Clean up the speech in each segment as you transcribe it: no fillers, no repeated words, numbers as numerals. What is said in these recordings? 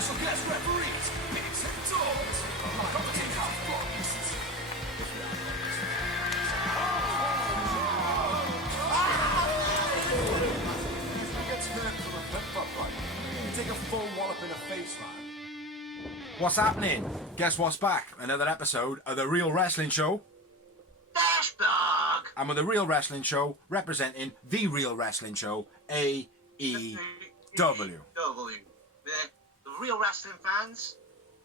special guest referees, picks and dogs. Commentate how far pieces. Who gets hurt from a flip-flop fight? You take a full wallop in the face, man. What's happening? Guess what's back? Another episode of The Real Wrestling Show. Dash Dog! And with The Real Wrestling Show representing The Real Wrestling Show, AEW. The Real Wrestling Fans,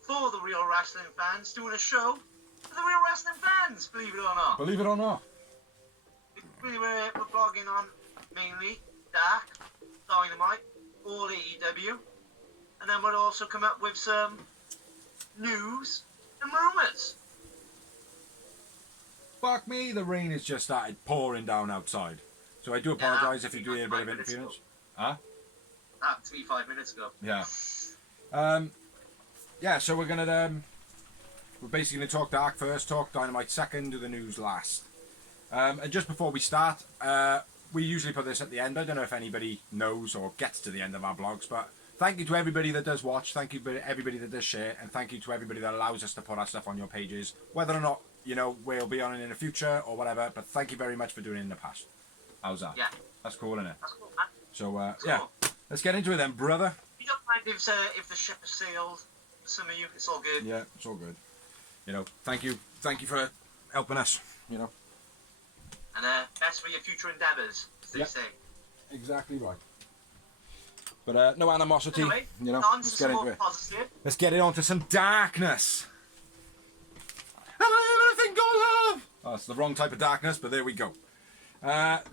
for the Real Wrestling Fans, doing a show for the Real Wrestling Fans, believe it or not. Believe it or not. We're blogging on mainly Dark, Dynamite, all AEW, and then we'll also come up with some news and rumours. Fuck me, the rain has just started pouring down outside. So I do apologise if you're doing a bit of interference. Huh? That 5 minutes ago. Yeah. So we're basically gonna talk Dark first, talk Dynamite second, do the news last. And just before we start, we usually put this at the end. I don't know if anybody knows or gets to the end of our blogs, but thank you to everybody that does watch, thank you to everybody that does share, and thank you to everybody that allows us to put our stuff on your pages, whether or not, you know, we'll be on it in the future or whatever, but thank you very much for doing it in the past. How's that? Yeah. That's cool, isn't it? That's cool, man. So, Cool. yeah, let's get into it then, brother. You don't mind if the ship has sailed for some of you, it's all good. Yeah, it's all good. You know, thank you for helping us, you know. And best for your future endeavours, as they say. Exactly right. But no animosity, Anyway, you know. on to Let's some get into more it. positive. Let's get it on to some darkness. Have I ever think of love? Oh, it's the wrong type of darkness, but there we go.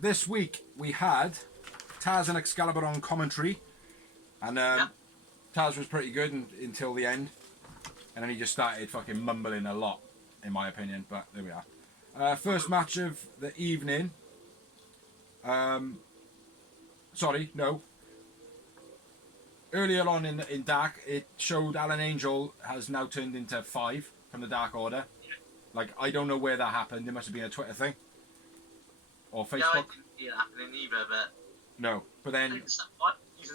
This week we had Taz and Excalibur on commentary, and Taz was pretty good until the end, and then he just started fucking mumbling a lot, in my opinion. But there we are. First match of the evening. Earlier on in Dark, it showed Alan Angel has now turned into 5 from the Dark Order. Like, I don't know where that happened. It must have been a Twitter thing. Or Facebook. Yeah, I didn't see it happening either, but... No, but then... He's a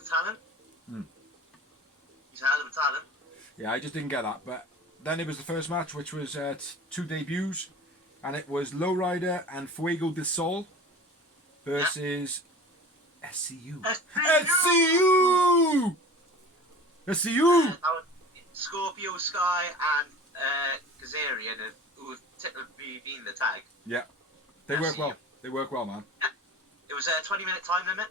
talent. He's a hell of a talent. Yeah, I just didn't get that. But then it was the first match, which was 2 debuts. And it was Lowrider and Fuego del Sol versus SCU. SCU! SCU! Scorpio Sky and Kazarian, who have typically been the tag. Yeah. They work well. They work well, man. Yeah. It was a 20-minute time limit.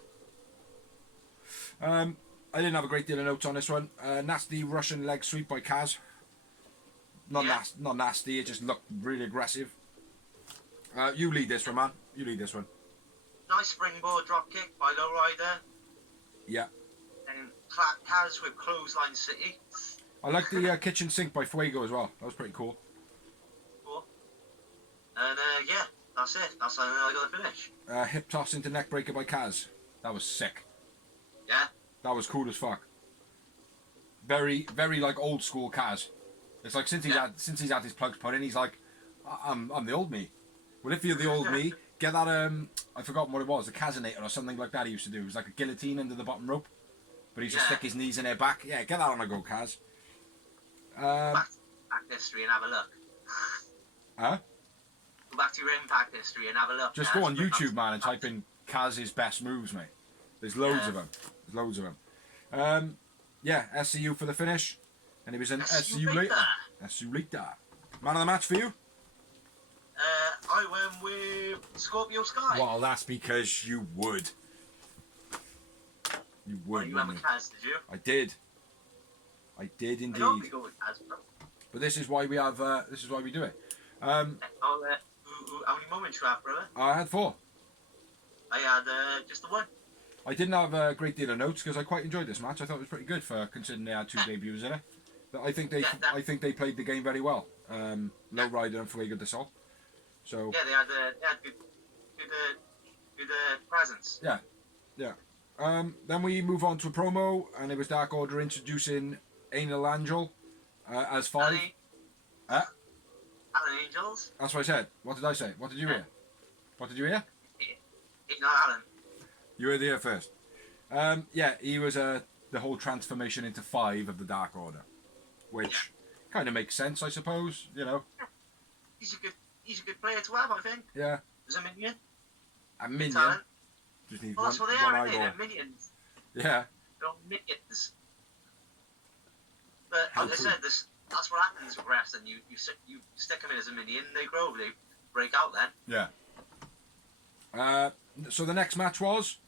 I didn't have a great deal of notes on this one. Nasty Russian leg sweep by Kaz. Not nasty, it just looked really aggressive. You lead this one, man. You lead this one. Nice springboard drop kick by Lowrider. Yeah. And Kaz with Clothesline City. I like the kitchen sink by Fuego as well. That was pretty cool. Cool. And yeah, that's it. That's how I got the finish. Hip toss into neck breaker by Kaz. That was sick. Yeah. That was cool as fuck. Very, very like old school Kaz. It's like since he's had his plugs put in, he's like, I'm the old me. Well, if you're the old me, get that I've forgotten what it was, a Kazinator or something like that he used to do. It was like a guillotine under the bottom rope, but he used to stick his knees in their back. Yeah, get that on a go, Kaz. Back history and have a look. Huh? Go back to your Impact history and have a look. Just go on YouTube, man, and type in Kaz's best moves, mate. There's loads of them. There's loads of them. Yeah, SCU for the finish, and it was an SCU later. SCU later. Man of the match for you? I went with Scorpio Sky. Well, that's because you would. You would. You went with Kaz, did you? I did. I did indeed. I normally go with Kaz, bro. But this is why we have. This is why we do it. How many moments you have, brother? I had 4. I had just the one. I didn't have a great deal of notes because I quite enjoyed this match. I thought it was pretty good for considering they had 2 debuts in it. But I think they played the game very well. Lowrider and Fuego del Sol. So yeah, they had good presence. Yeah. Then we move on to a promo, and it was Dark Order introducing Anal Angel as 5. Alan Angels. That's what I said. What did I say? What did you hear? What did you hear? It's not Alan. You heard it here first. Yeah, he was the whole transformation into 5 of the Dark Order, which kind of makes sense, I suppose. You know. He's a good player to have, I think. Yeah. As a minion. A minion. Talent. Just need Well, one, that's what they one are, aren't they? eyeball. They're minions. Yeah. They're all minions. But How like I true. said, that's what happens with wrestling. You stick them in as a minion, they grow, they break out then. Yeah. So the next match was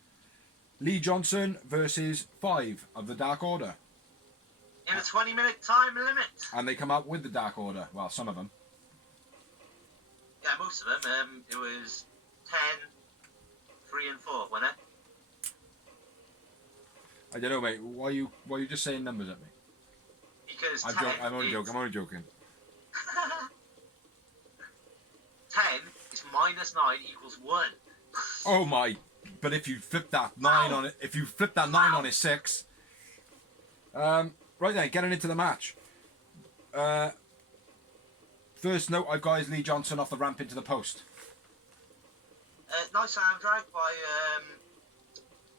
Lee Johnson versus 5 of the Dark Order. In a 20-minute time limit. And they come out with the Dark Order. Well, some of them. Yeah, most of them. It was 10, 3 and 4, wasn't it? I don't know, mate. Why are you just saying numbers at me? Because I'm only joking. 10 is minus 9 equals 1. Oh my! But if you flip that 9 on it, if you flip that 9 on his 6. Right then, getting into the match. First note I've got is Lee Johnson off the ramp into the post. Nice arm drag by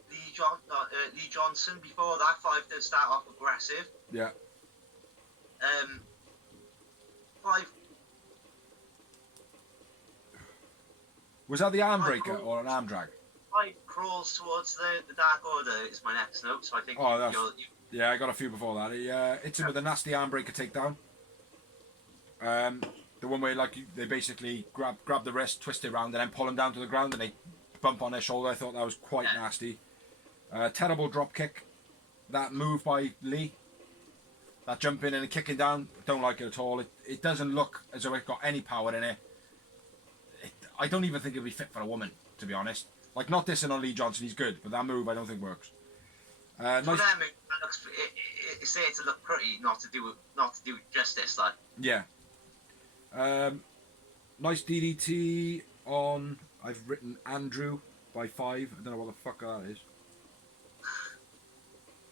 Lee Johnson. Before that, 5 did start off aggressive. Yeah. 5. Was that the arm breaker or an arm drag? 5 crawls towards the Dark Order is my next note, so I think Yeah, I got a few before that. He hits him with a nasty arm breaker takedown. The one where they basically grab the wrist, twist it around, and then pull him down to the ground, and they bump on their shoulder. I thought that was quite nasty. Terrible drop kick. That move by Lee. That jumping and kicking down, don't like it at all. It doesn't look as though it's got any power in it. I don't even think it'd be fit for a woman, to be honest. Like, not dissing on Lee Johnson, he's good, but that move I don't think works. Nice. That move it's there to look pretty, not to do justice, like. Yeah. Nice DDT on. I've written Andrew by 5. I don't know what the fuck that is.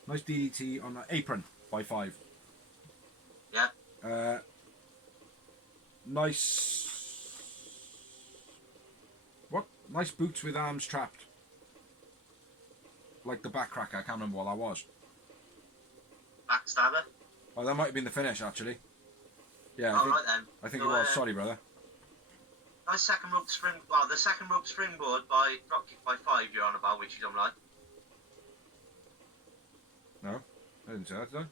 Nice DDT on Apron by 5. Yeah. Nice. What? Nice boots with arms trapped. Like the backcracker. I can't remember what that was. Backstabber. Oh, that might have been the finish actually. Yeah. Right then. I think it was. Sorry, brother. Nice second rope spring. Well, the second rope springboard by dropkick by 5. You're on about, which you don't like. No, I didn't say that, did I?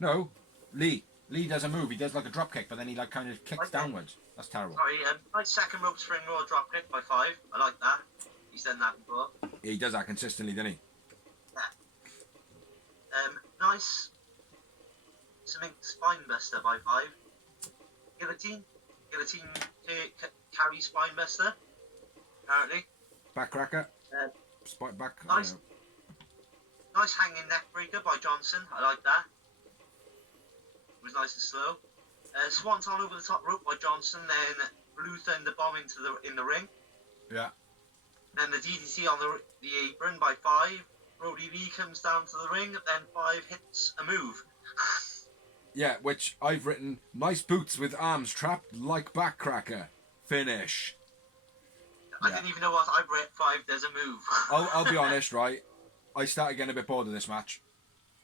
No, Lee does a move. He does like a drop kick, but then he like kind of kicks downwards. That's terrible. Sorry, nice second rope springboard dropkick by 5. I like that. He's done that before. Yeah, he does that consistently, doesn't he? Yeah. Nice. Something spine buster by 5. Guillotine to carry spine buster. Apparently. Backcracker. Spike back. Nice. Nice hanging neck breaker by Johnson. I like that. It was nice and slow. Swanton over the top rope by Johnson. Then Blue Thunder bomb in the ring. Yeah. Then the DDT on the apron by 5. Brody Lee comes down to the ring. Then 5 hits a move. Yeah, which I've written nice boots with arms trapped like backcracker. Finish. I didn't even know what I read. 5 does a move. I'll be honest, right? I started getting a bit bored of this match.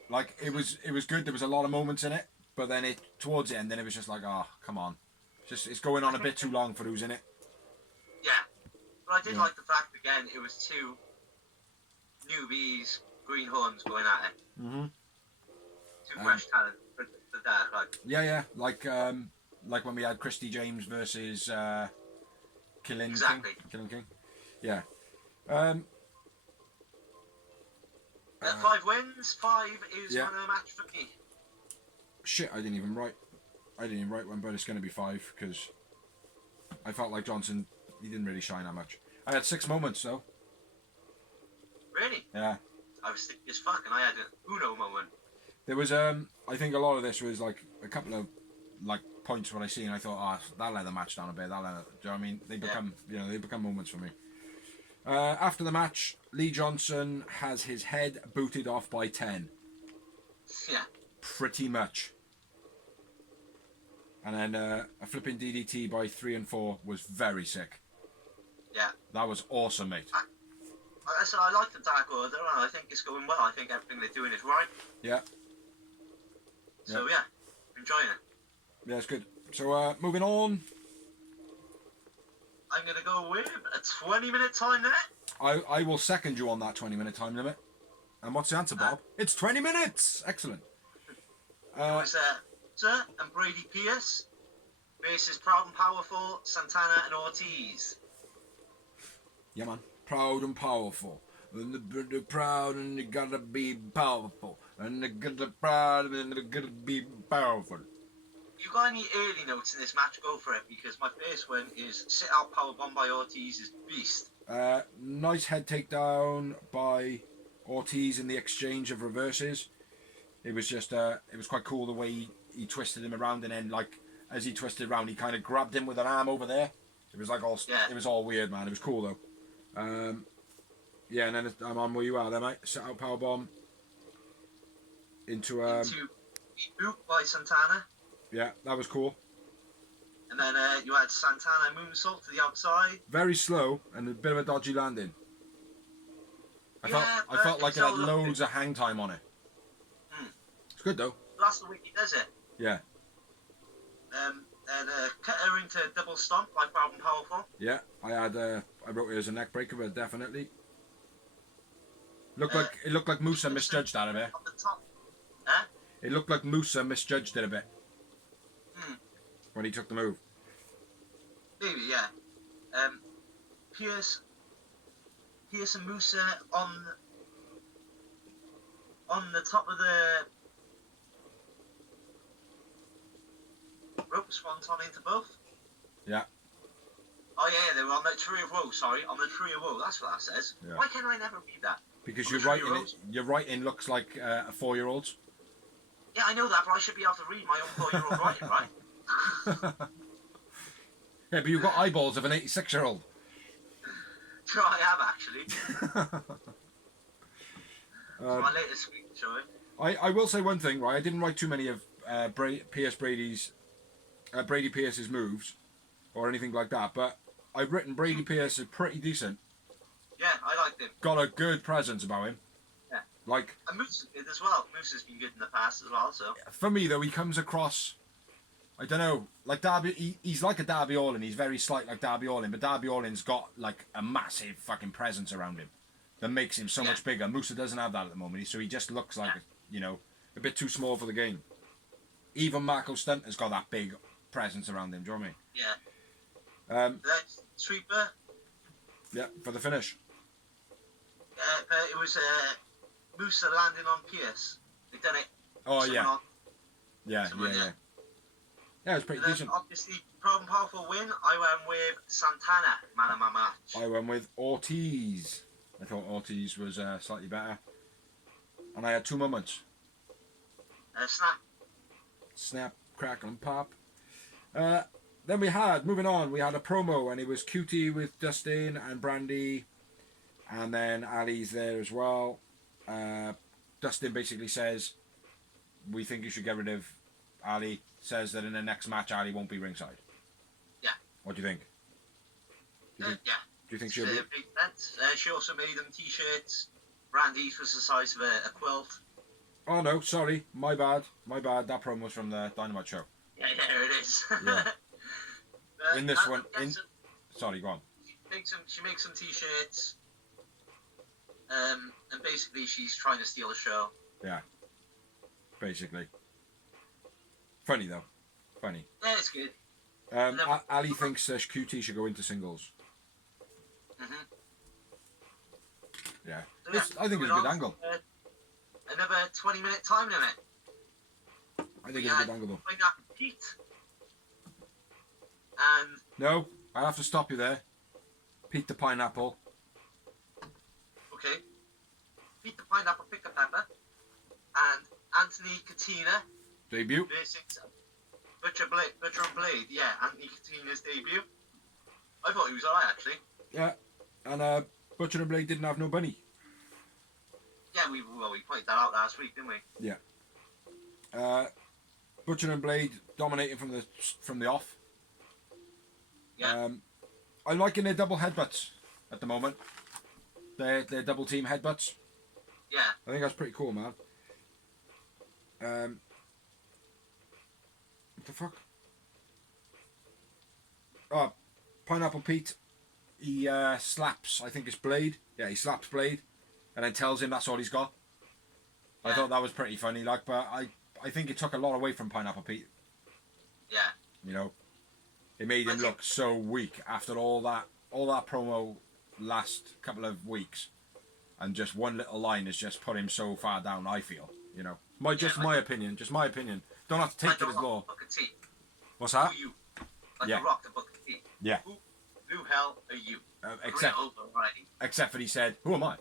Like it was good. There was a lot of moments in it, but then towards the end, then it was just like, oh, come on, it's going on a bit too long for who's in it. Yeah, but I did like the fact again it was 2 newbies, greenhorns going at it. Mm-hmm. 2 fresh talent for the Dark, like. Yeah, like when we had Christy James versus Killing King. Yeah. 5 wins. 5 is one of the match for me. Shit, I didn't even write one, but it's going to be 5 because I felt like Johnson, he didn't really shine that much. I had 6 moments though. Really? Yeah. I was thinking as fuck, and I had an Uno moment. There was I think a lot of this was like a couple of like points when I see and I thought, oh, that'll let the match down a bit. Do you know what I mean? They become they become moments for me. After the match, Lee Johnson has his head booted off by 10. Yeah. Pretty much. And then a flipping DDT by 3 and 4 was very sick. Yeah. That was awesome, mate. I like the Dark Order, and I think it's going well. I think everything they're doing is right. Yeah. So yeah, enjoying it. Yeah, it's good. So moving on. I'm gonna go with a 20-minute time limit. I will second you on that 20-minute time limit. And what's the answer, Bob? It's 20 minutes! Excellent. It was Sir and Brady Pierce versus Proud and Powerful, Santana and Ortiz. Yeah, man. Proud and powerful. And the proud and you gotta be powerful. And you gotta proud and you gotta be powerful. If you got any early notes in this match, go for it, because my first one is sit out powerbomb by Ortiz's beast. Nice head takedown by Ortiz in the exchange of reverses. It was just, it was quite cool the way he twisted him around, and then like as he twisted around, he kind of grabbed him with an arm over there. It was like it was all weird, man. It was cool though. Yeah, and then I'm on where you are there, mate. Set out powerbomb into boot by Santana. Yeah, that was cool. And then you had Santana moonsault to the outside. Very slow and a bit of a dodgy landing. I felt like it had loads of hang time on it. It's good though. That's the way he does it. Yeah. And cut her into double stomp by Proud and Powerful. Yeah, I wrote it as a neck breaker, but definitely. It looked like Musa misjudged that a bit. On the top. Huh? It looked like Musa misjudged it a bit. When he took the move. Maybe, yeah. Pierce and Musa on the top of the rope, swanton into both. Yeah. Oh yeah, they were on the Tree of Woe. Sorry, on the Tree of Woe. That's what that says. Yeah. Why can't I never read that? Because your writing looks like a 4-year-old's. Yeah, I know that, but I should be able to read my own 4-year-old writing, right? Yeah, but you've got eyeballs of an 86-year-old. Sure, I have actually. It's my latest screenshot. I will say one thing, right? I didn't write too many of Brady Pierce's moves or anything like that, but I've written Brady Pierce is pretty decent. Yeah, I liked him. Got a good presence about him. Yeah. Like. And Moose did as well. Moose has been good in the past as well, so. For me though, he comes across. I don't know, like Darby. He's like a Darby Allin. He's very slight like Darby Allin, but Darby Allin's got like a massive fucking presence around him that makes him so much bigger. Musa doesn't have that at the moment, so he just looks like a bit too small for the game. Even Marco Stunt has got that big presence around him. Do you know what I mean? Yeah. Sweeper. Yeah, for the finish. It was Musa landing on Pierce. They done it. Oh yeah. Yeah. Yeah, it was pretty decent. Obviously, Proud and Powerful win. I went with Santana, man of my match. I went with Ortiz. I thought Ortiz was slightly better. And I had 2 moments. Snap, crackle and pop. Then we had a promo, and it was QT with Dustin and Brandy. And then Ali's there as well. Dustin basically says, we think you should get rid of Ali. Says that in the next match, Ali won't be ringside. Yeah. What do you think? Yeah. Do you think she'll be? Big event. She also made them t-shirts. Brandy's was the size of a quilt. Oh no, sorry, my bad. That promo was from the Dynamite show. Yeah, it is. Yeah. In this one, sorry, go on. She makes some t-shirts. And basically she's trying to steal the show. Yeah. Basically. Funny though. Funny. Yeah, it's good. Ali thinks QT should go into singles. Yeah. I think it's a good angle. Another 20-minute time limit. I think it's a good angle though. Pete. And... No, I have to stop you there. Pete the Pineapple. Okay. Pete the Pineapple Pick a Pepper. And Anthony Katina. Debut. Butcher and Blade. Yeah, Anthony Katina's debut. I thought he was alright actually. Yeah. And Butcher and Blade didn't have no bunny. Yeah, we pointed that out last week, didn't we? Yeah. Butcher and Blade dominating from the off. Yeah. I'm liking their double headbutts at the moment. Their double team headbutts. Yeah. I think that's pretty cool, man. What the fuck? Oh, Pineapple Pete. He slaps, I think it's Blade. Yeah, he slaps Blade, and then tells him that's all he's got. I thought that was pretty funny, like, but I think it took a lot away from Pineapple Pete. Yeah. You know, it made him look so weak after all that promo last couple of weeks, and just one little line has just put him so far down. I feel, you know, my opinion. Don't have to take it as law. What's that? You, like a rock the book of tea. Yeah. Who hell are you? Except for he said, "Who am I?"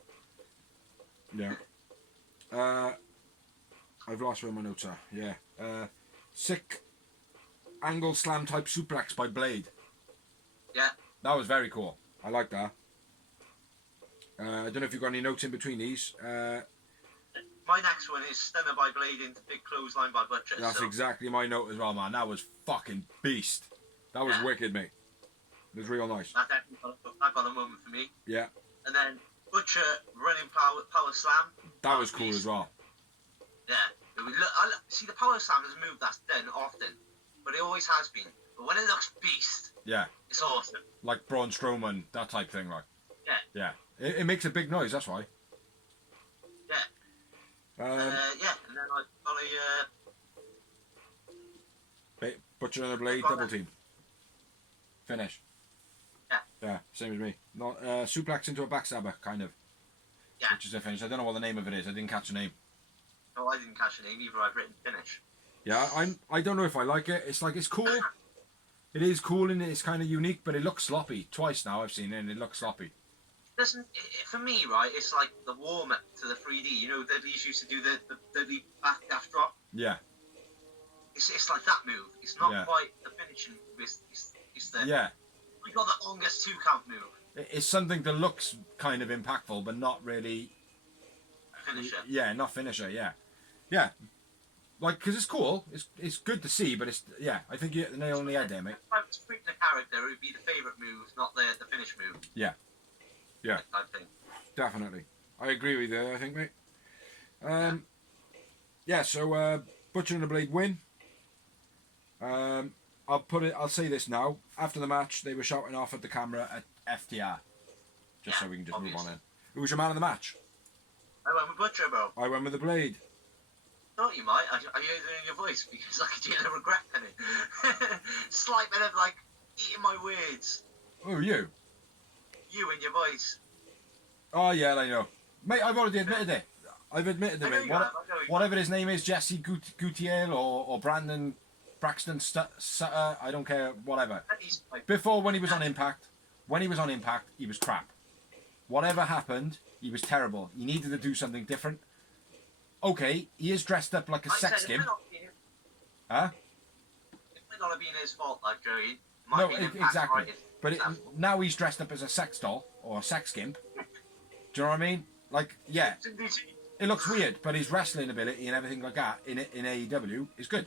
Yeah. I've lost where my notes are. Yeah. Sick angle slam type suplex by Blade. Yeah. That was very cool. I like that. I don't know if you've got any notes in between these. My next one is Stunner by Blade into big clothesline by Butcher. That's exactly my note as well, man. That was fucking beast. That was wicked, mate. It was real nice. That got a moment for me. Yeah. And then Butcher running power slam. That was cool as well. Yeah. See, the power slam is a move that's done often, but it always has been. But when it looks beast, yeah, it's awesome. Like Braun Strowman, that type thing, like. Yeah. Yeah. It makes a big noise. That's why. Yeah. And then I got a Butcher and a Blade double team. Finish. Yeah. Yeah, same as me. Not suplex into a backstabber, kind of. Yeah. Which is a finish. I don't know what the name of it is. I didn't catch the name. No, I didn't catch the name either. I've written finish. Yeah, I don't know if I like it. It's like, it's cool. It is cool and it's kind of unique, but it looks sloppy. Twice now I've seen it and it looks sloppy. For me, right, it's like the warm up to the 3D. You know, they used to do the back dash drop. Yeah. It's like that move. It's not quite the finishing. It's the we got the longest 2 count move. It's something that looks kind of impactful, but not really. Finisher. Yeah, not finisher. Yeah, yeah. Like, because it's cool. It's good to see, but it's I think you hit the nail on the head there, mate. If I was treating a character, it would be the favourite move, not the finish move. Yeah. Yeah. I think. Definitely. I agree with you, I think, mate. So Butcher and the Blade win. I'll say this now. After the match, they were shouting off at the camera at FTR. So we can just move on in. Who was your man of the match? I went with Butcher, bro. I went with the Blade. Thought you might. I heard it in your voice because I could hear the regret in it. Slight bit of like eating my words. Oh, you? You and your voice. Oh yeah, I know. Mate, I've already admitted it. I've admitted it, mate. Whatever his name is, Jesse Gutierrez or Brandon Braxton Sutter, I don't care, whatever. Before, when he was on Impact, he was crap. Whatever happened, he was terrible. He needed to do something different. Okay, he is dressed up like a sex skimp. Huh? It might not have been his fault, like Joey. No, exactly. But now he's dressed up as a sex doll or a sex skimp. Do you know what I mean? Like, yeah, it looks weird, but his wrestling ability and everything like that in AEW is good.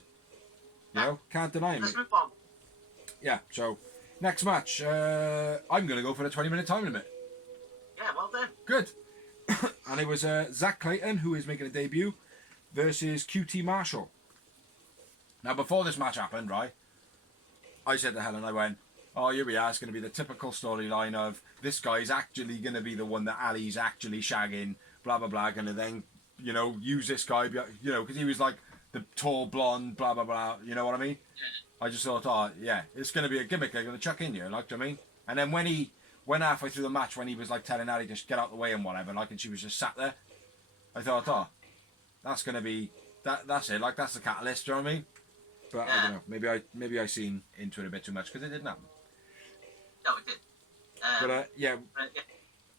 You know, can't deny him. Let's move on. Yeah. So next match, I'm gonna go for the 20-minute time limit. Yeah, well done. Good. And it was Zach Clayton, who is making a debut, versus QT Marshall. Now, before this match happened, right, I said to Helen, I went, oh, here we are, it's going to be the typical storyline of this guy's actually going to be the one that Ali's actually shagging, blah, blah, blah, going to then, you know, use this guy, you know, because he was like the tall blonde, blah, blah, blah, you know what I mean? I just thought, oh, yeah, it's going to be a gimmick they're going to chuck in here, like, do you know what I mean? And then when he went halfway through the match, when he was like telling Ali just get out the way and whatever, like, and she was just sat there, I thought, oh, that's going to be, that's it, like, that's the catalyst, do you know what I mean? But I don't know, maybe I seen into it a bit too much, because it didn't happen. No, it did.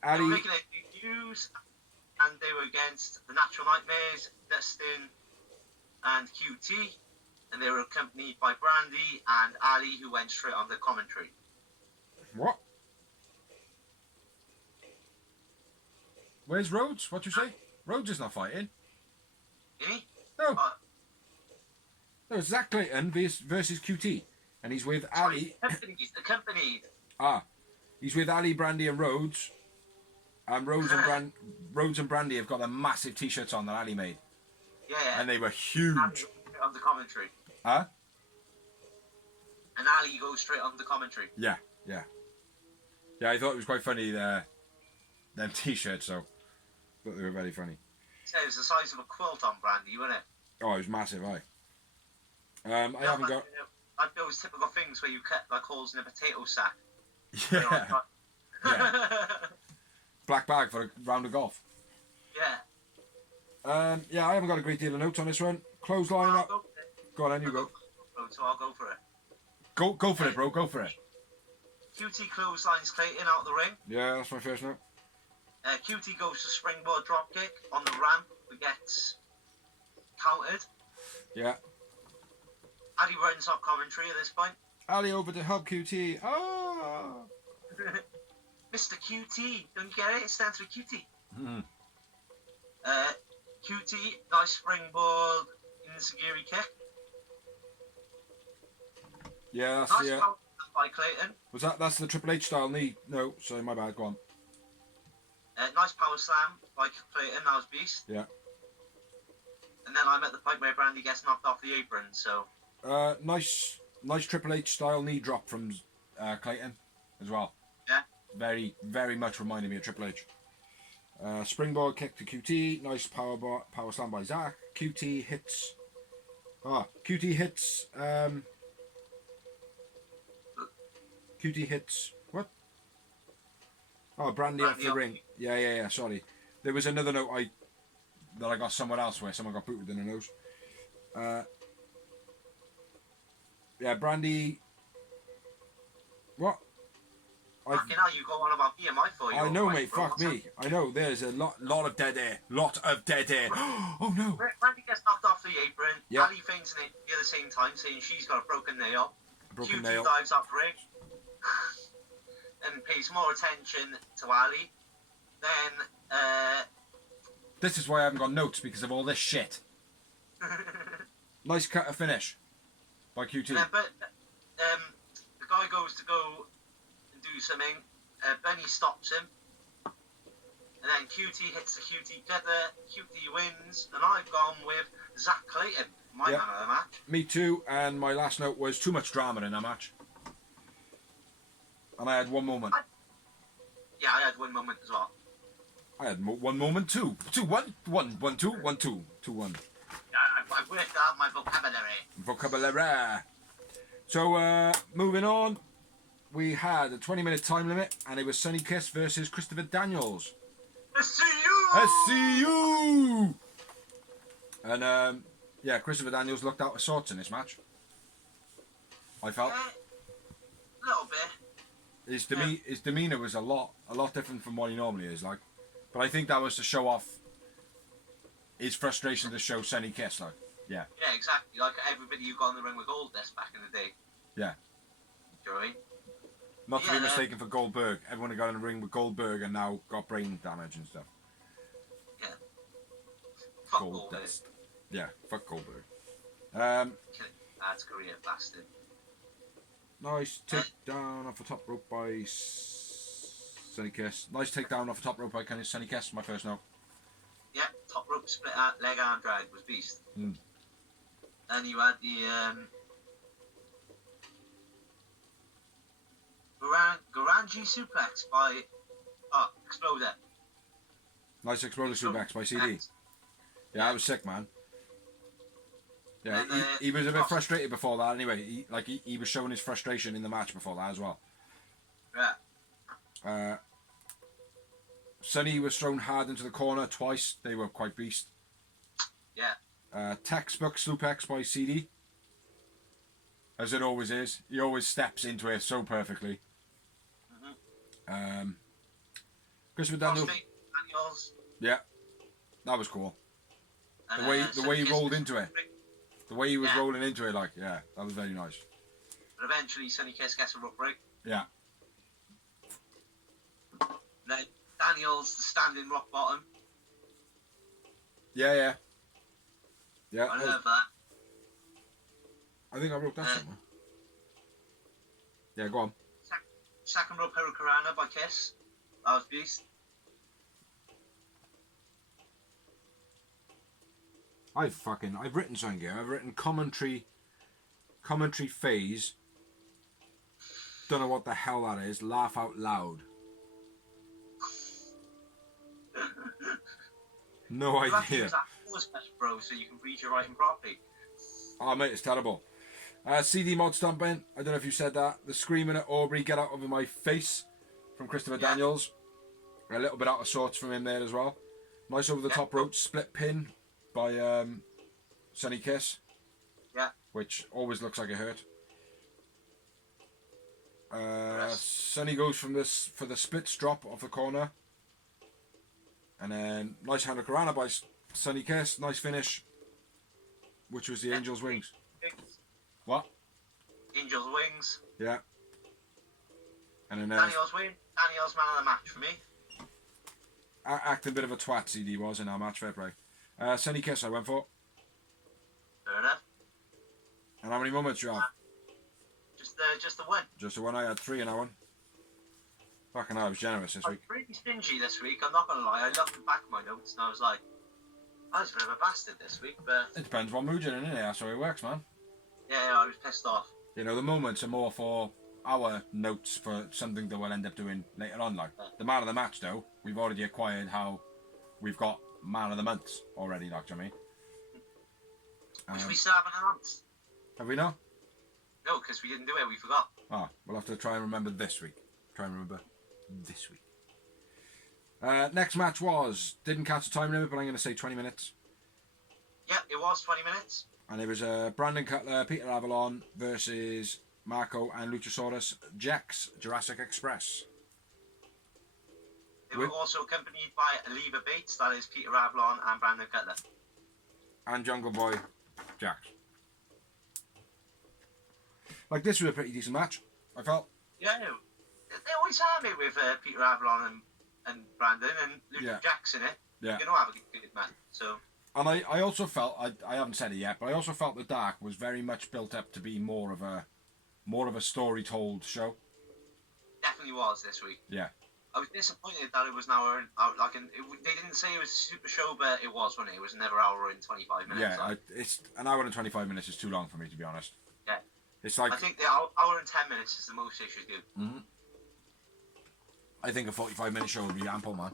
Ali... They were making a news, and they were against the Natural Nightmares, Dustin, and QT, and they were accompanied by Brandy and Ali, who went straight on the commentary. What? Where's Rhodes? What'd you say? Rhodes is not fighting. Is he? No. No, it's Zach Clayton versus QT. And he's with Ali. Accompanied. Ah. He's with Ali, Brandy and Rhodes. And Rhodes and Brandy have got the massive T-shirts on that Ali made, Yeah. and they were huge. On the commentary. Huh? And Ali goes straight on the commentary. Yeah. I thought it was quite funny. Them T-shirts, so thought they were very funny. So it was the size of a quilt on Brandy, wasn't it? Oh, it was massive, aye. I haven't got. Like those typical things where you cut like holes in a potato sack. Yeah. Yeah. Black bag for a round of golf. Yeah. Yeah, I haven't got a great deal of notes on this one. Clothesline up. Go on, then you go. So I'll go for it. Go for it, bro. Go for it. QT clotheslines Clayton out of the ring. Yeah, that's my first note. QT goes to springboard dropkick on the ramp. We gets countered. Yeah. Ali runs off commentary at this point. Ali over to help QT. Oh. Mr. QT, don't you get it? It stands for QT. Mm-hmm. QT, nice springboard enziguri kick. Yeah, that's Nice the. power by Clayton. Was that's the Triple H style knee? No, sorry, my bad. Go on. Nice power slam by Clayton. That was beast. Yeah. And then I'm at the point where Brandy gets knocked off the apron. So. Nice Triple H style knee drop from Clayton as well. Yeah. Very, very much reminded me of Triple H. Springboard kick to QT. Nice power slam by Zach. QT hits. QT hits. QT hits. What? Oh, Brandy off the ring. Yeah. Sorry. There was another note that I got somewhere else where someone got booted in the nose. Yeah, Brandy. What? Fucking hell, you go on about BMI for you. I know, mate. Fuck me. I know. There's a lot of dead air. Oh no. Brandy gets knocked off the apron. Yeah. Ali faints in it at the same time, saying she's got a broken nail. Broken QT nail. dives up ring and pays more attention to Ali. Then, This is why I haven't got notes, because of all this shit. Nice cut of finish by QT. but the guy goes to go and do something. Benny stops him. And then QT hits the QT tether. QT wins. And I've gone with Zach Clayton, my man of the match. Me too. And my last note was too much drama in that match. And I had one moment. Yeah, I had one moment as well. I had one moment too. 2-1, 1-1, 2, 1-2, 2-1. I've worked out my vocabulary. So, moving on. We had a 20-minute time limit, and it was Sonny Kiss versus Christopher Daniels. SCU! And, yeah, Christopher Daniels looked out of sorts in this match. I felt. A little bit. His demeanour was a lot different from what he normally is, like. But I think that was to show off his frustration to show Sonny Kiss, like. Yeah. Yeah, exactly. Like everybody who got in the ring with Goldust back in the day. Yeah. Do you know what I mean? Not to be mistaken for Goldberg. Everyone who got in the ring with Goldberg and now got brain damage and stuff. Yeah. Fuck Goldberg. Yeah, fuck Goldberg. That's career bastard. Nice takedown off the top rope by Sonny Kiss. Nice takedown off the top rope by Sonny Kiss, my first note. Yeah, top rope split out, leg arm drag was beast. Mm. And you had the Garanji suplex by Exploder. Nice Exploder suplex by CD. Yeah, that was sick, man. Yeah, he was a bit frustrated before that anyway. He was showing his frustration in the match before that as well. Yeah. Sonny was thrown hard into the corner twice. They were quite beast. Yeah. Textbook suplex by CD. As it always is. He always steps into it so perfectly. Mm-hmm. Christopher Daniels. Yeah. That was cool. The way he rolled into it. The way he was rolling into it, like, yeah, that was very nice. But eventually, Sonny Kiss gets a rope break. Yeah. Then Daniels, the standing rock bottom. Yeah. I love that. I think I wrote that somewhere. Yeah, go on. Second rope Hurricanrana by Kiss. That was beast. I've written something here. I've written commentary phase. Don't know what the hell that is. Laugh out loud. No You have to idea. use that pause button, bro, so you can read your writing properly. Oh mate, it's terrible. CD mod stomping. I don't know if you said that. The screaming at Aubrey, get out of my face, from Christopher Daniels. A little bit out of sorts from him there as well. Nice over the top rope split pin by Sonny Kiss. Yeah. Which always looks like it hurt. Sonny goes for the splits drop off the corner. And then nice hand of Karana by Sonny Kiss. Nice finish. Which was the Angel's Wings. What? Angel's Wings. Yeah. And then Daniel's win. Daniel's man of the match for me. acting a bit of a twat, CD was in our match, fair play. Sonny Kiss I went for. Fair enough. And how many moments do you have? Just the win. Just the one. I had 3 in that one. Fucking hell, I was generous this I'm week. pretty stingy this week, I'm not gonna lie. I looked back at my notes and I was like, I was a bit of a bastard this week, but... It depends what mood you're in, innit? That's how it works, man. Yeah, I was pissed off. You know, the moments are more for our notes for something that we'll end up doing later on. Like, the man of the match, though, we've already acquired how we've got man of the month already, like, do you know what I mean? Which we still haven't announced. Have we not? No, because we didn't do it, we forgot. Oh, we'll have to try and remember this week. Next match didn't catch the time limit, but I'm going to say 20 minutes. Yeah, it was 20 minutes. And it was Brandon Cutler, Peter Avalon versus Marco and Luchasaurus, Jax, Jurassic Express. They were also accompanied by Aliva Bates, that is Peter Avalon and Brandon Cutler. And Jungle Boy, Jax. Like, this was a pretty decent match, I felt. Yeah, they always have it with Peter Avalon and Brandon and Luke Jackson in it. Yeah. You know, have a good match, so... And I also felt, I haven't said it yet, but I also felt the Dark was very much built up to be more of a story told show. Definitely was this week. Yeah. I was disappointed that it was an hour, they didn't say it was a super show, but it was, wasn't it? It was another hour and 25 minutes. Yeah, it's an hour and 25 minutes is too long for me, to be honest. Yeah. It's like... I think the hour and 10 minutes is the most they should do. Mm-hmm. I think a 45-minute show would be ample, man.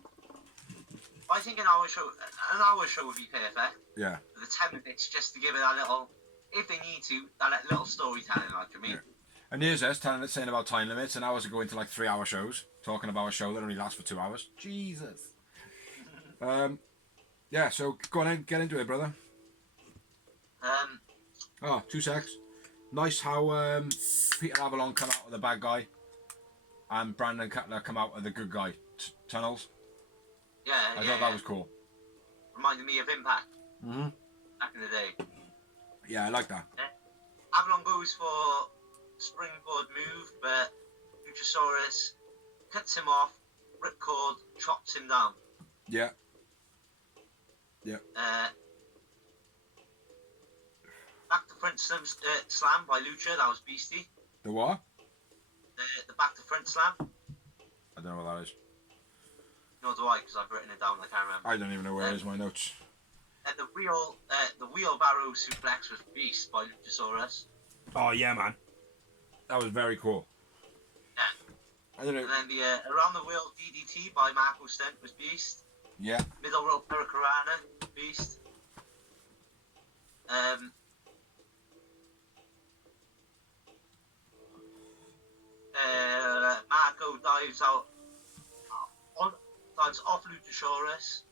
I think an hour show would be perfect. Yeah. For the 10 minutes, just to give it that little, if they need to, that little storytelling, like you mean. Yeah. And here's us saying about time limits, and hours are going to like 3-hour shows, talking about a show that only lasts for 2 hours. Jesus. Yeah, so go on in, get into it, brother. 2 secs. Nice how Peter Avalon come out of the bad guy, and Brandon Cutler come out of the good guy tunnels. Yeah, I thought that was cool. Reminded me of Impact. Mm-hmm. Back in the day. Yeah, I like that. Yeah. Avalon goes for springboard move, but Luchasaurus cuts him off, ripcord, chops him down. Yeah. Yeah. Back to front slam by Lucha, that was beastie. The what? The back to front slam. I don't know what that is. Nor do I, because I've written it down, I can't remember. I don't even know where it is in my notes. The wheelbarrow suplex was beast by Luchasaurus. Oh yeah, man. That was very cool. Yeah. I don't know. And then the around the wheel DDT by Marco Stunt was beast. Yeah. Middle rope Hurricanrana, beast. Marco dives off Luchasaurus.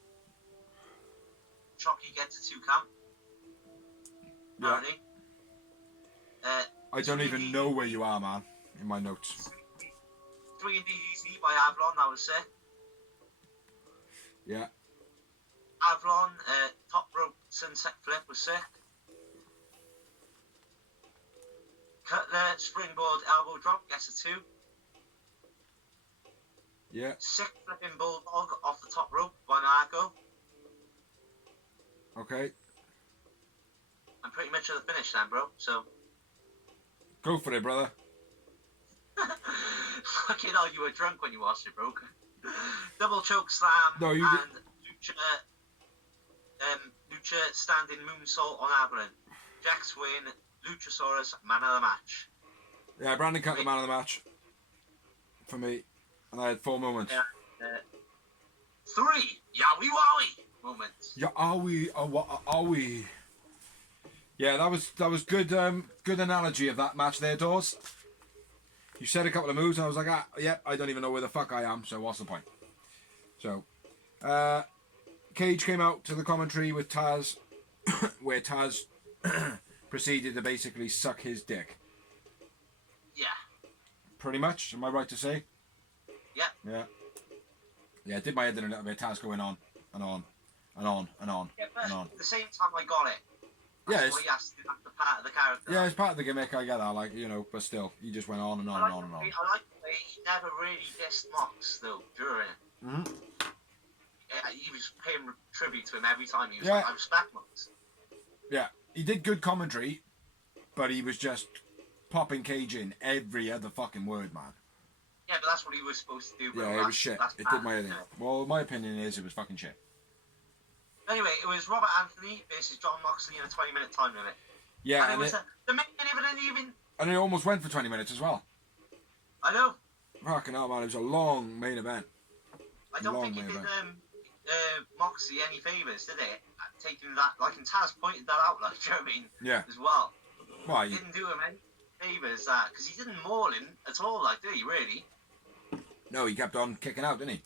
Chucky gets a 2 count. Apparently. I don't even know where you are, man, in my notes. 3 DDT by Avalon, that was sick. Yeah. Avalon, top rope sunset flip was sick. Cutler, springboard elbow drop, gets a 2. Yeah. Sick flipping bulldog off the top rope by Marco. Okay. I'm pretty much at the finish then, bro, so... Go for it, brother. Fucking hell, you were drunk when you watched it, bro. Double choke slam No, you and signature standing moonsault on Aberlin. Jax win. Luchasaurus man of the match. Yeah, Brandon cut the man of the match for me, and I had 4 moments. Yeah. 3 yowie wowie moments. Yeah, are we? What are we? Yeah, that was good. Good analogy of that match there, Dawes. You said a couple of moves, and I was like, I don't even know where the fuck I am. So what's the point? So, Cage came out to the commentary with Taz, where Taz proceeded to basically suck his dick. Yeah. Pretty much. Am I right to say? Yeah. Yeah. Yeah, it did my head in a little bit. Taz going on and on and on and on Yeah, but and on. at the same time, I got it. Yeah, That's what he has to do. That's the part of the character. Yeah, it's part of the gimmick. I get that, like, you know, but still, he just went on and on and on and on. I like the way he never really dissed Mox though during it. Mm-hmm. Yeah, he was paying tribute to him every time. He was Yeah. like, I respect Mox. Yeah, he did good commentary, but he was just popping Cage in every other fucking word, man. Yeah, but that's what he was supposed to do. Bro. Yeah, it was shit. It did my head in. Well, my opinion is it was fucking shit. Anyway, it was Robert Anthony versus John Moxley in a 20-minute time limit. Yeah, and it was the main event didn't even. And it almost went for 20 minutes as well. I know. Fucking hell, man! It was a long main event. I don't think it did Moxley any favours, did it? Taking that, like, and Taz pointed that out, like, do you know what I mean? Yeah. As well. Why? It didn't do him any favours, because he didn't maul him at all, like, did he, really? No, he kept on kicking out, didn't he?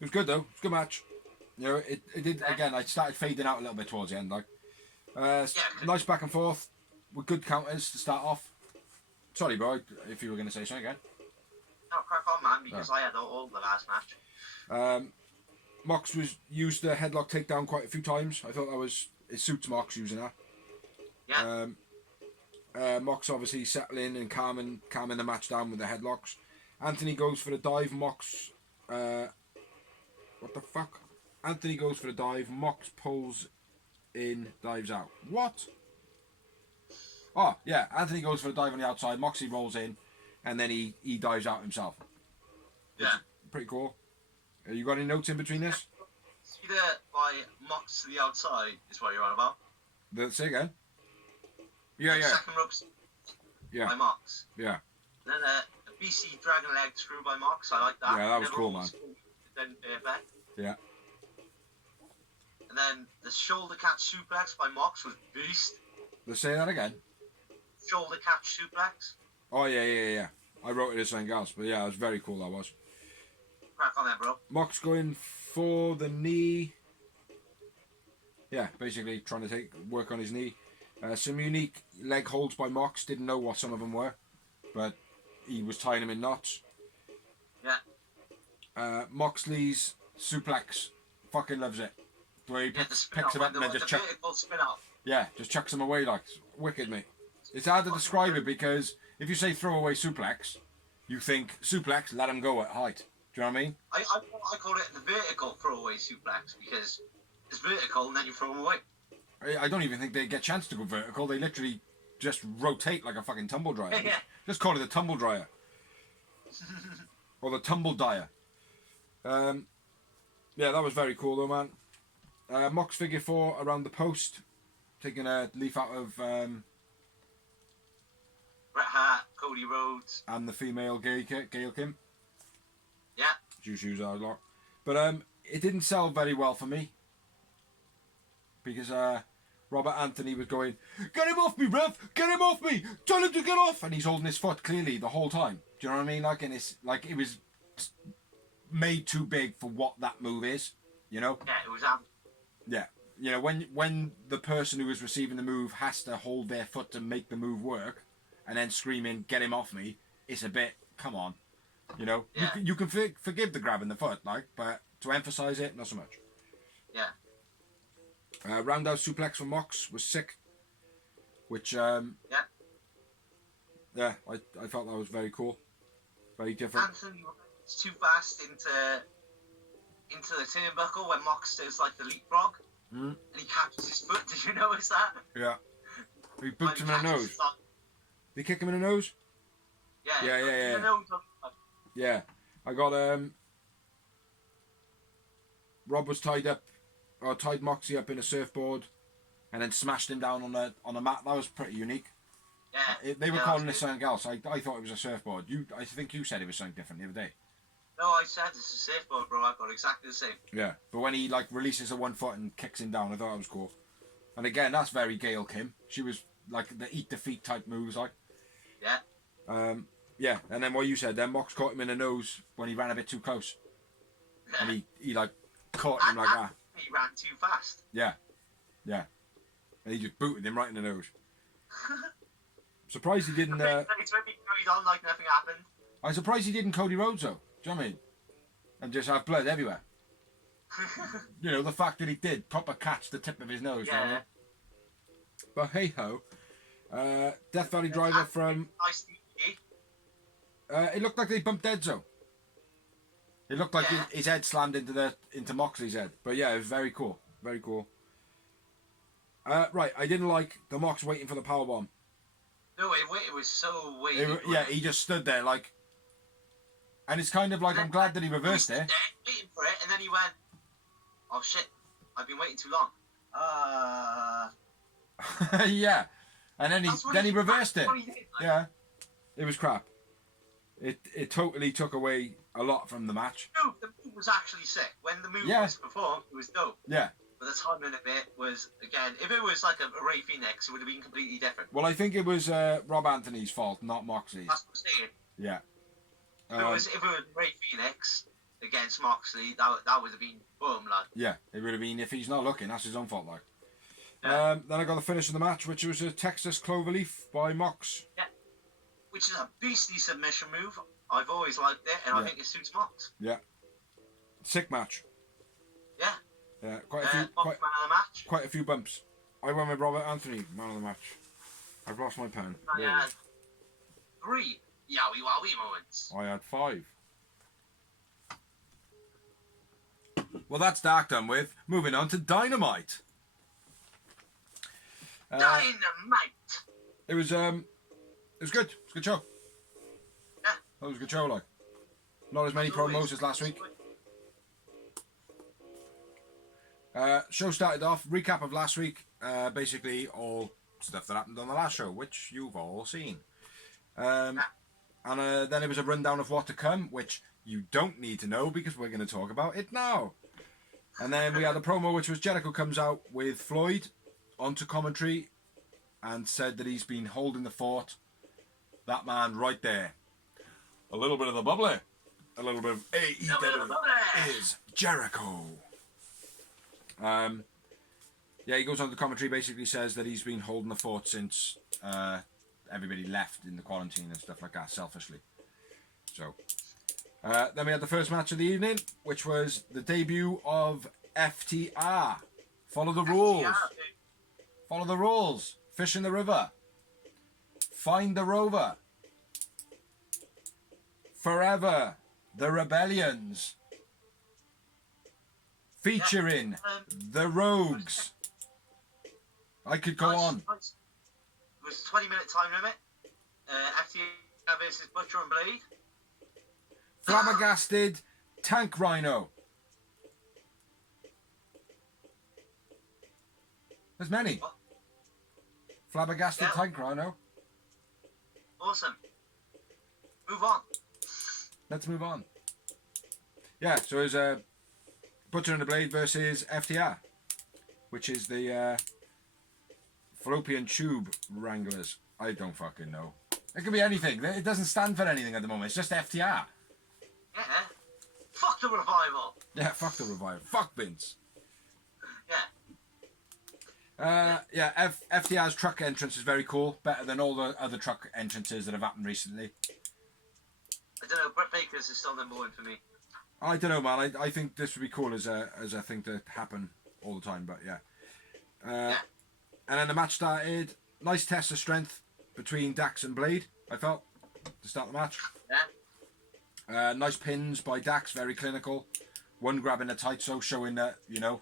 It was good, though. It was a good match. You know, it did, again, I started fading out a little bit towards the end, like. Nice back and forth, with good counters to start off. Sorry, bro, if you were going to say something again. No, crack on, man, because I had all the last match. Mox used the headlock takedown quite a few times. I thought that was, it suits Mox using that. Yeah. Mox obviously settling and calming the match down with the headlocks. Anthony goes for the dive. Mox, what the fuck? Anthony goes for the dive. Mox pulls in, dives out. What? Oh yeah, Anthony goes for the dive on the outside. Moxley rolls in, and then he dives out himself. Yeah. Pretty cool. You got any notes in between this? See that by Mox to the outside is what you're on about? Say again. Yeah, yeah. Second ropes by Mox. Yeah. Then a BC Dragon Leg screw by Mox. I like that. Yeah, that was cool, man. Then perfect. Yeah. And then the shoulder catch suplex by Mox was beast. Let's say that again. Shoulder catch suplex. Oh yeah. I wrote it as something else, but yeah, it was very cool. That was. Crack on there, bro. Mox going for the knee. Yeah, basically trying to work on his knee. Some unique leg holds by Mox. Didn't know what some of them were, but he was tying them in knots. Yeah. Moxley's suplex. Fucking loves it. The way he picks them up and then just chucks. Yeah, just chucks them away like wicked, mate. It's hard to describe it because if you say throwaway suplex, you think suplex, let him go at height. Do you know what I mean? I call it the vertical throwaway suplex because it's vertical and then you throw them away. I don't even think they get a chance to go vertical. They literally just rotate like a fucking tumble dryer. Yeah. Just call it the tumble dryer. Or the tumble dyer. Yeah, that was very cool though, man. Mox figure 4 around the post. Taking a leaf out of... Bret Hart, Cody Rhodes. And the female Gail Kim. Yeah. Juice out a lot. But it didn't sell very well for me. Because Robert Anthony was going, "Get him off me, Rev! Get him off me! Tell him to get off!" And he's holding his foot clearly the whole time. Do you know what I mean? Like, and it's like it was made too big for what that move is. You know? Yeah, it was. Yeah. You know, when the person who is receiving the move has to hold their foot to make the move work, and then screaming, "Get him off me!" It's a bit. Come on. You know, yeah. you can forgive the grabbing the foot, like, but to emphasise it, not so much. Yeah. Roundhouse suplex from Mox was sick, which I felt that was very cool, very different. Anthony was too fast into the turnbuckle when Mox does like the leapfrog, and he catches his foot. Did you notice that? Yeah. He booked him in the nose. Did he kick him in the nose? Yeah. Yeah. I got Rob was tied up or tied Moxie up in a surfboard, and then smashed him down on the mat. That was pretty unique. Yeah. They were calling it something else. I thought it was a surfboard. I think you said it was something different the other day. No, I said it's a surfboard, bro. I got exactly the same. Yeah, but when he like releases the one foot and kicks him down, I thought that was cool. And again, that's very Gail Kim. She was like the eat the feet type moves, like. Yeah. Yeah, and then what you said, then Mox caught him in the nose when he ran a bit too close, and he like caught him like that. He ran too fast. Yeah, and he just booted him right in the nose. Surprised he didn't. He carried on like nothing happened. I'm surprised he didn't Cody Rhodes though. Do you know what I mean? And just have blood everywhere. You know, the fact that he did proper catch the tip of his nose. Yeah. You know? But hey ho, Death Valley Driver from. Nice TV. It looked like they bumped heads though. It looked like his head slammed into Moxley's head. But yeah, it was very cool. Very cool. Right, I didn't like the Mox waiting for the powerbomb. No, it was so weird. Yeah, he just stood there like, and it's kind of like I'm glad that he reversed it. Waiting for it, and then he went, "Oh shit, I've been waiting too long." Yeah, and then he reversed it. He did, like. Yeah, it was crap. It totally took away a lot from the match. No, the move was actually sick. When the move was performed, it was dope. Yeah. But the timing of it was, again, if it was like a Ray Phoenix, it would have been completely different. Well, I think it was Rob Anthony's fault, not Moxley's. That's what I'm saying. Yeah. If it was Ray Phoenix against Moxley, that would have been boom, lad. Yeah, it would have been, if he's not looking, that's his own fault, like. Yeah. Then I got the finish of the match, which was a Texas Cloverleaf by Mox. Yeah. Which is a beastly submission move. I've always liked it, and I think it suits Mox. Yeah. Sick match. Yeah. Yeah, Mox man of the match. quite a few bumps. I went with Robert Anthony, man of the match. I've lost my pen. I had 3 yowie wowie moments. I had 5. Well, that's Dark done with. Moving on to Dynamite. Dynamite! It was good. It was a good show. Yeah. That was a good show, like. Not as many promos as last week. Show started off, recap of last week, basically all stuff that happened on the last show, which you've all seen. And then it was a rundown of what to come, which you don't need to know because we're going to talk about it now. And then we had a promo which was Jericho comes out with Floyd onto commentary and said that he's been holding the fort. That man right there. A little bit of the bubbly. A little bit of AEW is Jericho. Yeah, he goes on to the commentary, basically says that he's been holding the fort since everybody left in the quarantine and stuff like that, selfishly. So, then we had the first match of the evening, which was the debut of FTR. Follow the rules. Follow the rules. Fish in the river. Find the rover. Forever. The Rebellions. Featuring the Rogues. I could go on. It was a 20-minute time limit. FTR versus Butcher and Blade. Flabbergasted Tank Rhino. There's many. What? Flabbergasted Tank Rhino. Awesome. Move on. Let's move on. Yeah, so it was Butcher and the Blade versus FTR, which is the Fallopian Tube Wranglers. I don't fucking know. It could be anything. It doesn't stand for anything at the moment. It's just FTR. Yeah. Fuck the revival. Yeah, fuck the revival. Fuck Vince. Yeah. FTR's truck entrance is very cool. Better than all the other truck entrances that have happened recently. I don't know. Britt Baker's is still number 1 for me. I don't know, man. I think this would be cool as a thing to happen all the time. But yeah. And then the match started. Nice test of strength between Dax and Blade, I felt, to start the match. Yeah. Nice pins by Dax, very clinical. One grabbing the tight, so showing that, you know,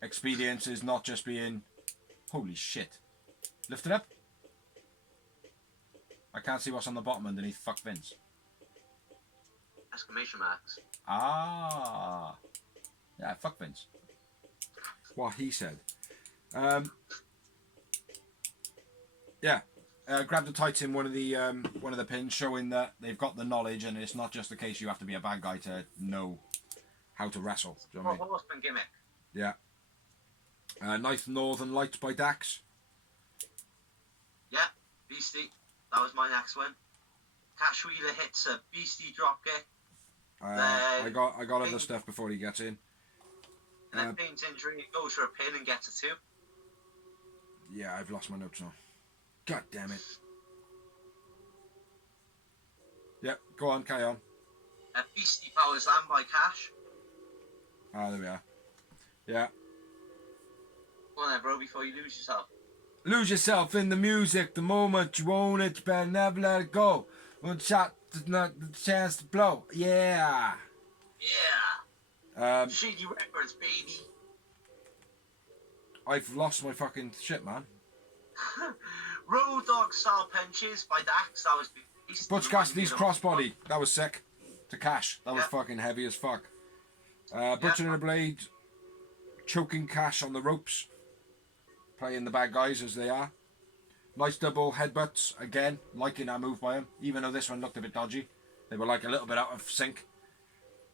expedience is not just being, holy shit. Lift it up. I can't see what's on the bottom underneath fuck Vince. Exclamation marks. Ah. Yeah, fuck Vince. what he said. Yeah. Grab the tights in one of the pins, showing that they've got the knowledge, and it's not just the case you have to be a bad guy to know how to wrestle. Do you know what I mean? Horseman gimmick. Yeah. Ninth Northern Lights by Dax. Yeah, Beastie. That was my next one. Cash Wheeler hits a Beastie dropkick. I got other stuff before he gets in. And then Payne's injury, goes for a pin and gets a 2. Yeah, I've lost my notes now. God damn it. Yep, go on, carry on. A Beastie Power Slam by Cash. Ah, there we are. Yeah. Go on then, bro, before you lose yourself. Lose yourself in the music. The moment you own it, you better never let it go. One shot, not the chance to blow. Yeah. Yeah. Shady Records, baby. I've lost my fucking shit, man. Road Dog style punches by Dax. That was Beastie. Butch Cassidy's crossbody. That was sick. To Cash. That was fucking heavy as fuck. Butcher and a Blade choking Cash on the ropes. Playing the bad guys as they are. Nice double headbutts. Again, liking that move by him. Even though this one looked a bit dodgy. They were like a little bit out of sync.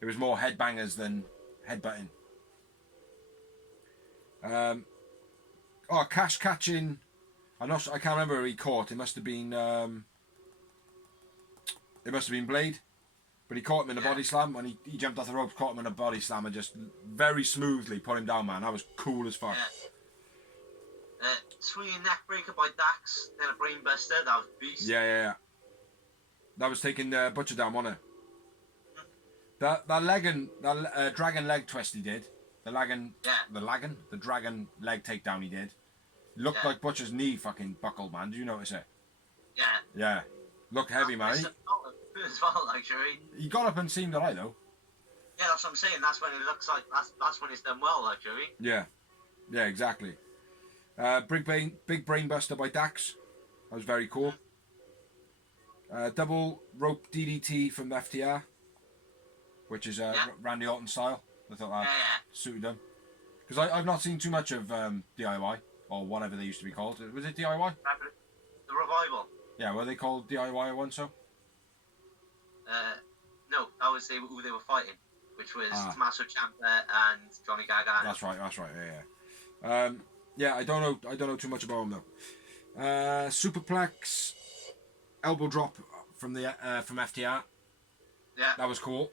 It was more headbangers than headbutting. Cash catching. I can't remember who he caught. It must have been Blade. But he caught him in a body slam when he jumped off the ropes, caught him in a body slam and just very smoothly put him down, man. That was cool as fuck. Yeah. Swinging neck breaker by Dax, then a brain buster. That was beast. Yeah. That was taking Butcher down, wasn't it? That dragon leg twist he did. The dragon leg takedown he did. Looked like Butcher's knee fucking buckled, man. Did you notice it? Yeah. Yeah. Looked heavy, man. As well, actually. He got up and seemed alright though. Yeah, that's what I'm saying. That's when it looks like that's when it's done well, actually. Yeah. Yeah, exactly. Big brain buster by Dax. That was very cool. Double rope DDT from the FTR, which is Randy Orton style. I thought that suited them. Because I've not seen too much of DIY, or whatever they used to be called. Was it DIY? The Revival. Yeah, were they called DIY at once, so? No, that was who they were fighting, which was Tommaso Ciampa and Johnny Gargano. That's right, yeah. I don't know too much about them though. Superplex, elbow drop from FTR. Yeah. That was cool.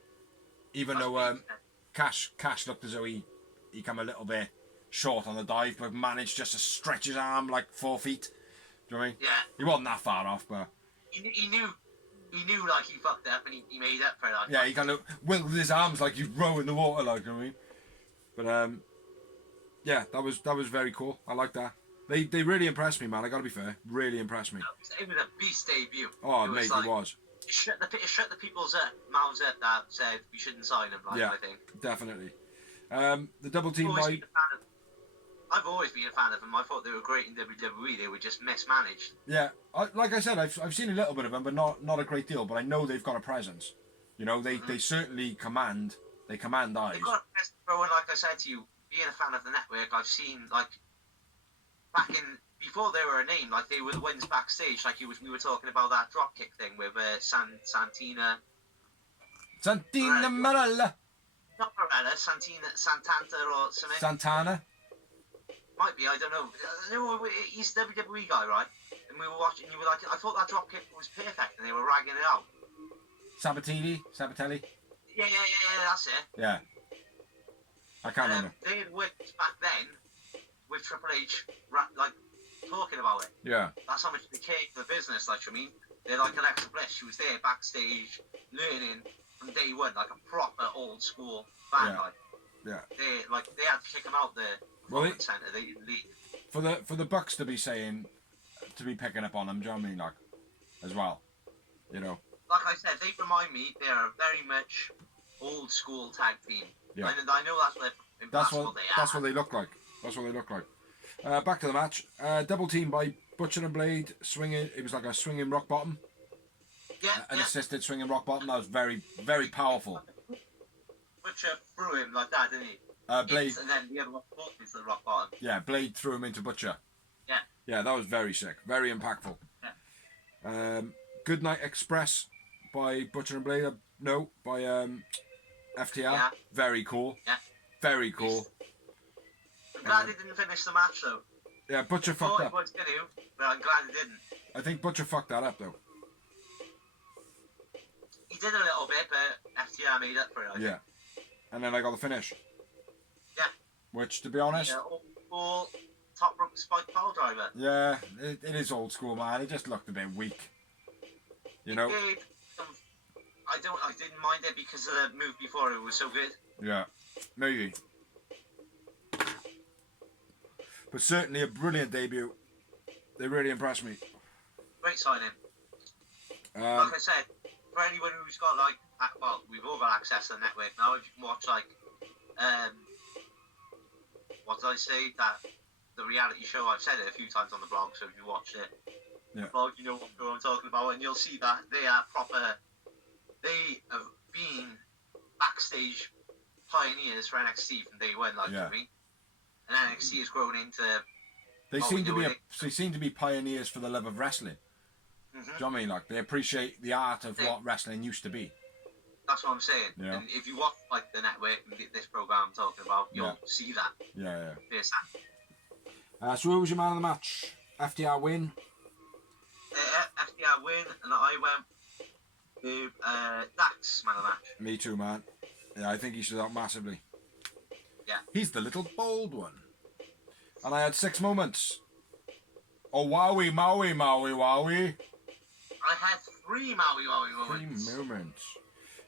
Even though Cash looked as though he came a little bit short on the dive, but managed just to stretch his arm like 4 feet. Do you know what I mean? Yeah. He wasn't that far off, but he knew like he fucked up and he made up for it. Like, yeah, he kind of wiggled his arms like he'd row in the water, like, you know what I mean? But yeah, that was very cool. I like that. They really impressed me, man. I gotta be fair, really impressed me. It was a beast debut. Oh, mate, it was. Shut the people's mouths up that said we shouldn't sign him. Like, I think definitely. The double team by. I've always been a fan of them. I thought they were great in WWE. They were just mismanaged. Yeah, like I said, I've seen a little bit of them, but not a great deal. But I know they've got a presence. You know, they certainly command. They command eyes. They've got a presence, bro. And like I said to you, being a fan of the network, I've seen like back in before they were a name, like they were the ones backstage. Like we were talking about that dropkick thing with Santina Marella. Not Marella, Santanta or something. Santana. Might be, I don't know. He's a WWE guy, right? And we were watching, you were like, I thought that dropkick was perfect, and they were ragging it out. Sabatelli? Yeah, that's it. Yeah. I can't remember. They had worked back then with Triple H, like, talking about it. Yeah. That's how much they came to the business, like, I mean. They're like Alexa Bliss, she was there backstage, learning from day one, like a proper old school fan, Yeah. They had to kick him out there. Center, for the Bucks to be picking up on them, do you know what I mean? Like, as well, you know. Like I said, they remind me they're a very much old school tag team. Yeah. And I know that's what they look like. That's what they look like. Back to the match. Double team by Butcher and Blade swinging. It was like a swinging rock bottom. An assisted swinging rock bottom. That was very, very powerful. Butcher threw him like that, didn't he? Blade. And then the other one fought into the rock bottom. Yeah, Blade threw him into Butcher. Yeah. Yeah, that was very sick. Very impactful. Yeah. Goodnight Express by Butcher and Blade. No, by FTR. Yeah. Very cool. Yeah. Very cool. I'm glad he didn't finish the match though. Yeah, Butcher I fucked thought up. he was going to, but I'm glad he didn't. I think Butcher fucked that up though. He did a little bit, but FTR made up for it. I think. Yeah. And then I got the finish. Yeah. Which, to be honest... Yeah, all top rope spike pile driver. Yeah, it is old school, man. It just looked a bit weak. You know? I didn't mind it because of the move before. It was so good. Yeah. Maybe. But certainly a brilliant debut. They really impressed me. Great signing. Like I said, for anyone who's got like, well, we've all got access to the network now. If you can watch like, what did I say? That the reality show. I've said it a few times on the blog. So if you watch it, yeah, blog, you know what I'm talking about, and you'll see that they are proper. They have been backstage pioneers for NXT from day one. Like, yeah. I mean, and NXT has grown into. They seem to be pioneers for the love of wrestling. Mm-hmm. Do you know what I mean? Like, they appreciate the art of what wrestling used to be. That's what I'm saying. Yeah. And if you watch like the network and this program I'm talking about, you'll see that. Yeah, There's that. So who was your man of the match? FTR win. FDR win, and I went to Dax man of the match. Me too, man. Yeah, I think he stood out massively. Yeah. He's the little bold one. And I had 6 moments. Oh, wowie, maui, maui, wowie. I had 3 Maui moments. 3 moments.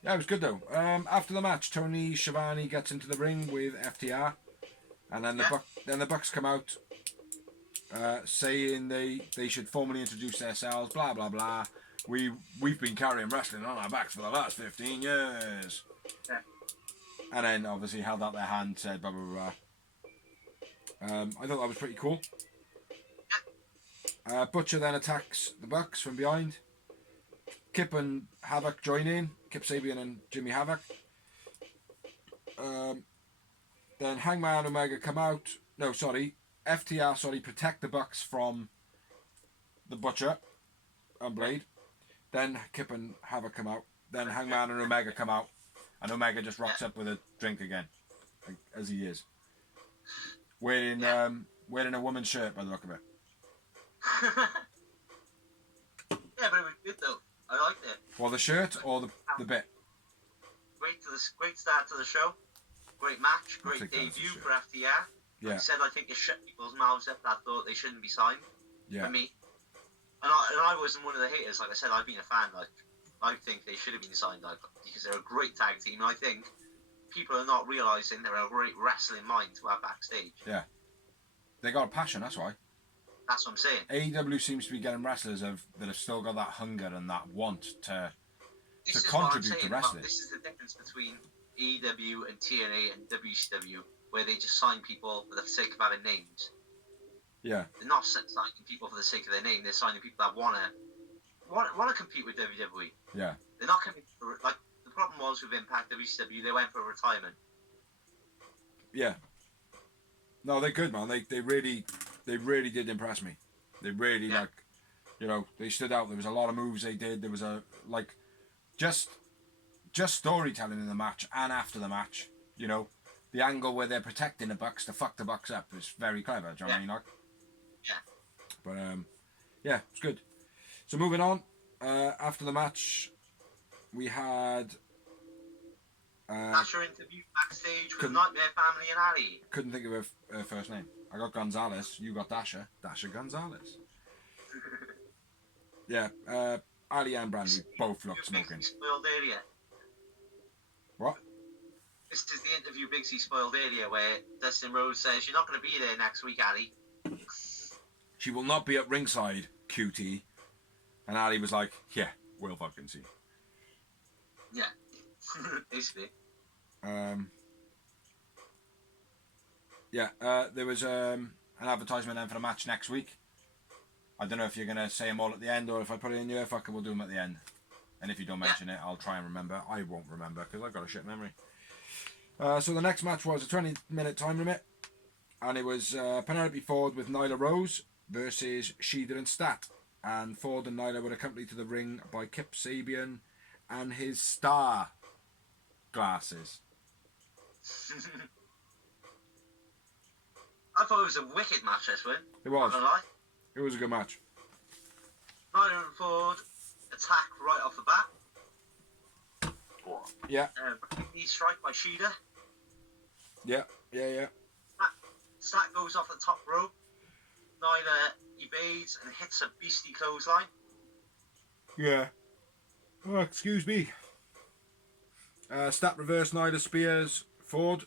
Yeah, it was good though. After the match, Tony Schiavone gets into the ring with FTR, and then the Bucks come out, saying they should formally introduce themselves. Blah blah blah. We've been carrying wrestling on our backs for the last 15 years. Yeah. And then obviously held out their hand, said blah blah blah. I thought that was pretty cool. Butcher then attacks the Bucks from behind. Kip and Havoc join in. Kip Sabian and Jimmy Havoc. Then Hangman and Omega come out. No, sorry. FTR, protect the Bucks from the Butcher and Blade. Then Kip and Havoc come out. Then Hangman and Omega come out. And Omega just rocks up with a drink again. Like, as he is. Wearing a woman's shirt by the look of it. Yeah, but it was good though. I liked it. Well, the shirt or the bit? Great start to the show. Great match. Great think that's the debut shirt. for FTR. Yeah. Like I said, I think it shut people's mouths up that thought they shouldn't be signed. Yeah. For me. And I wasn't one of the haters. Like I said, I've been a fan. Like, I think they should have been signed. Like, because they're a great tag team. And I think people are not realising they're a great wrestling mind to have backstage. Yeah. They got a passion, that's why. That's what I'm saying. AEW seems to be getting wrestlers that have still got that hunger and that want to This is contribute what I'm to saying. wrestling. This is the difference between AEW and TNA and WCW, where they just sign people for the sake of having names. Yeah. They're not signing people for the sake of their name. They're signing people that wanna compete with WWE. Yeah. They're not coming for, like, the problem was with Impact WCW. They went for retirement. Yeah. No, they're good, man. They really did impress me. They really they stood out. There was a lot of moves they did. There was just storytelling in the match and after the match. You know, the angle where they're protecting the Bucks to fuck the Bucks up is very clever. Do you know what I mean? Like? Yeah. But yeah, it's good. So moving on. After the match, we had. Dasher interviewed backstage with Nightmare Family and Ali. Couldn't think of her first name. I got Gonzalez. You got Dasher. Dasher Gonzalez. Yeah. Ali and Brandy both looked smoking. Spoiled area. What? This is the interview Big C spoiled area where Dustin Rhodes says, "You're not going to be there next week, Ali." She will not be at ringside, QT. And Ali was like, "Yeah, we'll fucking see." Yeah. Basically. Yeah, there was an advertisement then for the match next week. I don't know if you're going to say them all at the end or if I put it in your fucking we'll do them at the end. And if you don't mention it, I'll try and remember. I won't remember because I've got a shit memory. So the next match was a 20-minute time limit, and it was Penelope Ford with Nyla Rose versus Shida and Stat. And Ford and Nyla were accompanied to the ring by Kip Sabian and his star glasses. I thought it was a wicked match, this one. It was. Not gonna lie. It was a good match. Nyla and Ford attack right off the bat. Yeah. Knee strike by Shida. Yeah. Stat goes off the top rope. Nyla evades and hits a beastly clothesline. Yeah. Oh, excuse me. Stat reverse Nyla Spears Ford.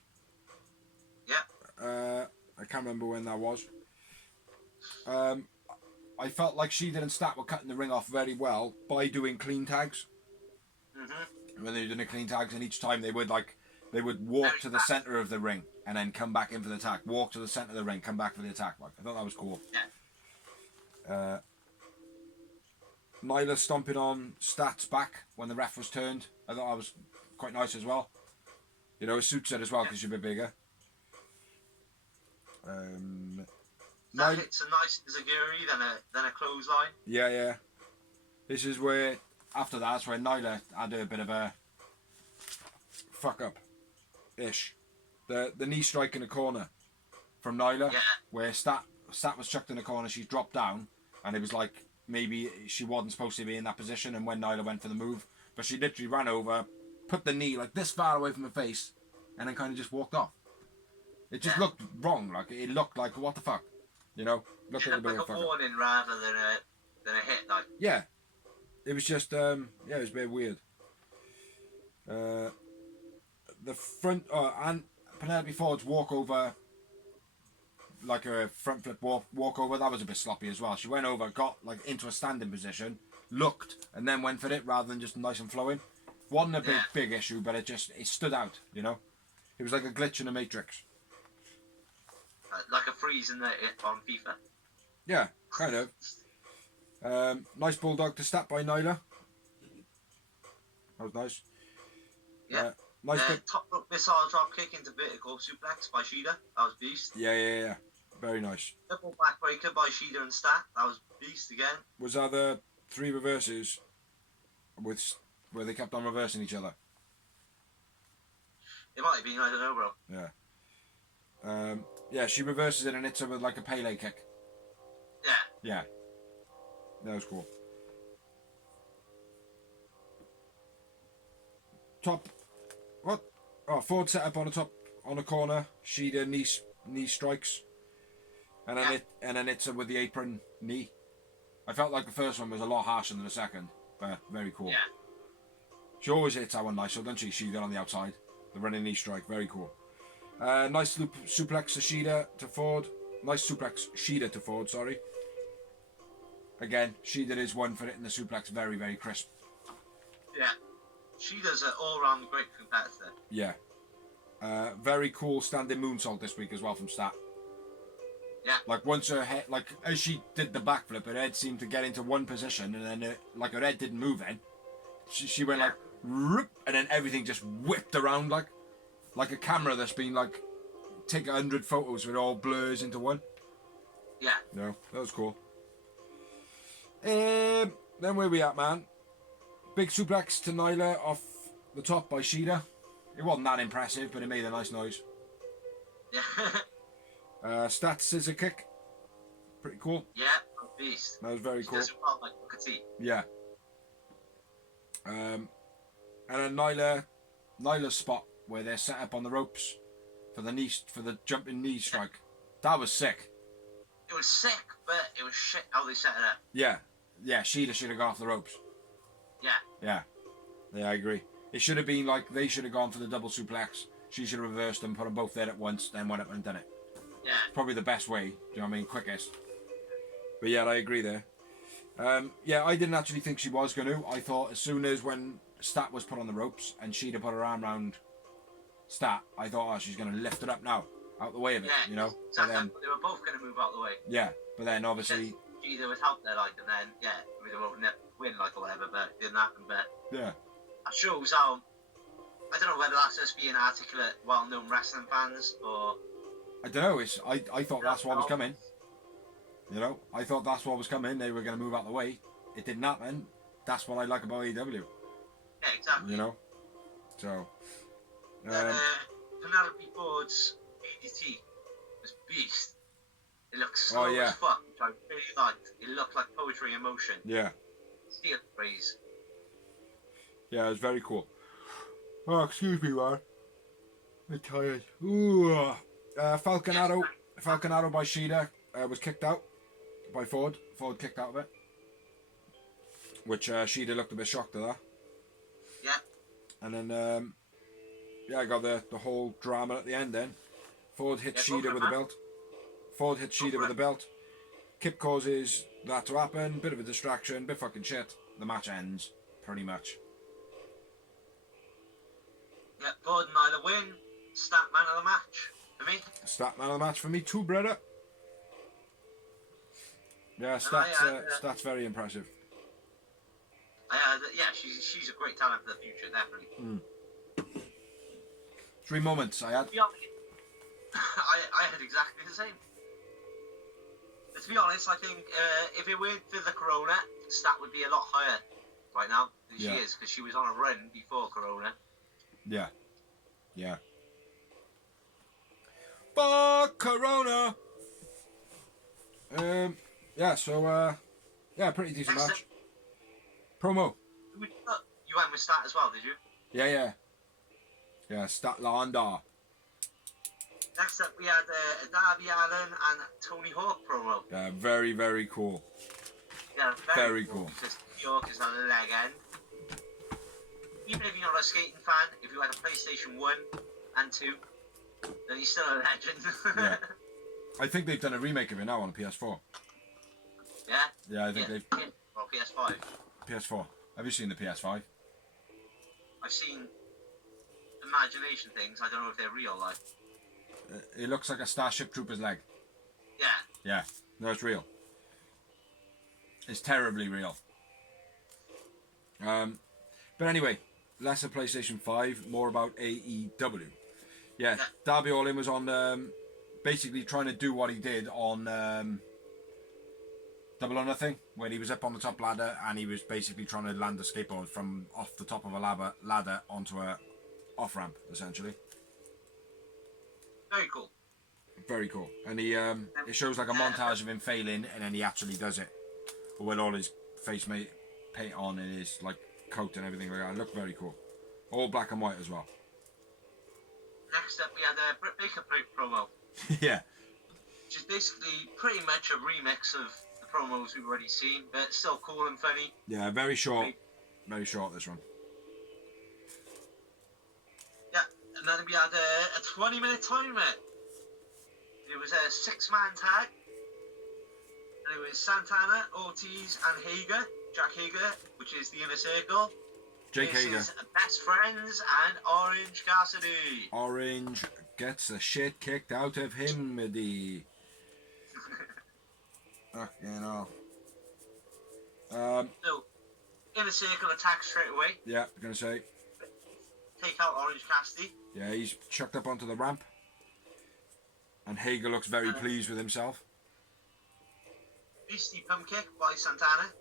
Yeah. I can't remember when that was. I felt like Shida and Stat were cutting the ring off very well by doing clean tags. When they were doing the clean tags, and each time they would walk to the center of the ring and then come back in for the attack. Walk to the center of the ring, come back for the attack. Like, I thought that was cool. Yeah. Nyla stomping on Stat's back when the ref was turned. I thought that was quite nice as well. You know, it suits it as well because you're a bit bigger. That hits a nice Zaguri, then a clothesline. Yeah. This is where, after that's where Nyla had a bit of a fuck up ish. The knee strike in the corner from Nyla, where Stat was chucked in the corner, she dropped down, and it was like maybe she wasn't supposed to be in that position, and when Nyla went for the move, but she literally ran over, put the knee like this far away from her face, and then kind of just walked off. It just looked wrong, like it looked like what the fuck, you know? Looked like a warning rather than a hit, like. Yeah, it was just it was a bit weird. The front and Penelope Ford's walkover, like a front flip walkover, that was a bit sloppy as well. She went over, got like into a standing position, looked, and then went for it rather than just nice and flowing. Wasn't a big issue, but it stood out, you know. It was like a glitch in the Matrix. Like a freeze on FIFA. Yeah, kind of. Nice bulldog to Stat by Nyla. That was nice. Yeah. Nice top rope missile drop kick into vertical suplex by Shida. That was beast. Yeah. Very nice. Double backbreaker by Shida and Stat. That was beast again. Was that the 3 reverses where they kept on reversing each other? It might have been, I don't know, bro. Yeah, she reverses it and hits her with like a Pele kick. Yeah. That was cool. Top. What? Oh, Ford set up on a corner. Shida knee strikes. And then hits her with the apron knee. I felt like the first one was a lot harsher than the second, but very cool. Yeah. She always hits that one nice, so doesn't she? Shida on the outside. The running knee strike, very cool. Nice suplex to Shida to Ford. Nice suplex Shida to Ford, sorry. Again, Shida is one for hitting the suplex very, very crisp. Yeah. Shida's an all-round great competitor. Yeah. Very cool standing moonsault this week as well from Stat. Yeah. Like once her head, like as she did the backflip, her head seemed to get into one position, and then like her head didn't move. Then she went like, and then everything just whipped around like a camera that's been like take 100 photos with all blurs into one. Yeah. No, that was cool. Then where we at, man? Big suplex to Nyla off the top by Shida. It wasn't that impressive, but it made a nice noise. Yeah. Stat scissor kick. Pretty cool. Yeah, beast. That was very cool. Does it well like Booker T. Yeah. And then Nyla's spot where they're set up on the ropes for the jumping knee strike. That was sick. It was sick, but it was shit how they set it up. Yeah. Shida should have gone off the ropes. Yeah. Yeah, I agree. It should have been like they should have gone for the double suplex. She should have reversed them, put them both there at once, then went up and done it. Yeah. Probably the best way. Do you know what I mean? Quickest. But yeah, I agree there. Yeah, I didn't actually think she was going to. I thought as soon as when Stat was put on the ropes and She'd put her arm around Stat, I thought, oh, she's going to lift it up now, out the way of it, you know? Exactly. But then, They were both going to move out the way. Yeah, but then obviously... Either would help there, like, and then, yeah, we would win, like, or whatever, but it didn't happen, but... Yeah. That shows how I don't know whether that's just being articulate, well-known wrestling fans, or... I don't know. I thought that's what was coming. You know, I thought that's what was coming. They were going to move out the way. It didn't happen. That's what I like about AEW. Yeah, exactly. You know? So... Penelope Ford's ADT was beast. It looked slow Oh, yeah. as fuck, which I really liked. It looked like poetry in motion. Yeah. Steel phrase. Yeah, it was very cool. Oh, excuse me, man. I'm tired. Ooh. Falcon Arrow by Shida was kicked out by Ford. Ford kicked out of it. Which Shida looked a bit shocked at that. Yeah. And then, I got the whole drama at the end then. Ford hit Shida with the belt. Ford hit Shida with the belt. Kip causes that to happen. Bit of a distraction. Bit fucking shit. The match ends. Pretty much. Yeah, Gordon either win, stat man of the match for me. Stat man of the match for me too, brother. Yeah, stats very impressive. Yeah, she's a great talent for the future, definitely. 3 moments I had. To be honest, I had exactly the same. But to be honest, I think if it weren't for the Corona, stat would be a lot higher right now than she is, because she was on a run before Corona. Yeah. Yeah. Fuck Corona! Pretty decent match. Promo. You went with stat as well, did you? Yeah. Yeah, Statlander. Next up, we had Darby Allin and Tony Hawk promo. Yeah, very, very cool. Yeah, very cool. Because New York is a legend. Even if you're not a skating fan, if you had a PlayStation 1 and 2, then he's still a legend. Yeah. I think they've done a remake of it now on PS4. Yeah? Yeah, I think they've... Or PS5. PS4. Have you seen the PS5? I've seen imagination things. I don't know if they're real, like. It looks like a Starship Trooper's leg. Yeah. Yeah. No, it's real. It's terribly real. But anyway, less of PlayStation 5, more about AEW. Yeah, Darby Allin was on basically trying to do what he did on Double or Nothing, when he was up on the top ladder and he was basically trying to land a skateboard from off the top of a ladder onto a off-ramp, essentially. Very cool. Very cool. And he it shows like a montage of him failing, and then he actually does it with all his face paint on and his like coat and everything like that. It looked very cool. All black and white as well. Next up, we had a Britt Baker promo. Yeah. Which is basically pretty much a remix of the promos we've already seen, but still cool and funny. Yeah, very short. Very short, this one. Yeah, and then we had a 20-minute time limit. It was a 6-man tag. And it was Santana, Ortiz, and Hager. Jack Hager, which is the Inner Circle. Jake Hager. Best Friends and Orange Cassidy. Orange gets the shit kicked out of him, Midi. Fucking hell. So, Inner Circle attack straight away. Yeah, I'm gonna say. Take out Orange Cassidy. Yeah, he's chucked up onto the ramp. And Hager looks very pleased with himself. Beastie pump kick by Santana.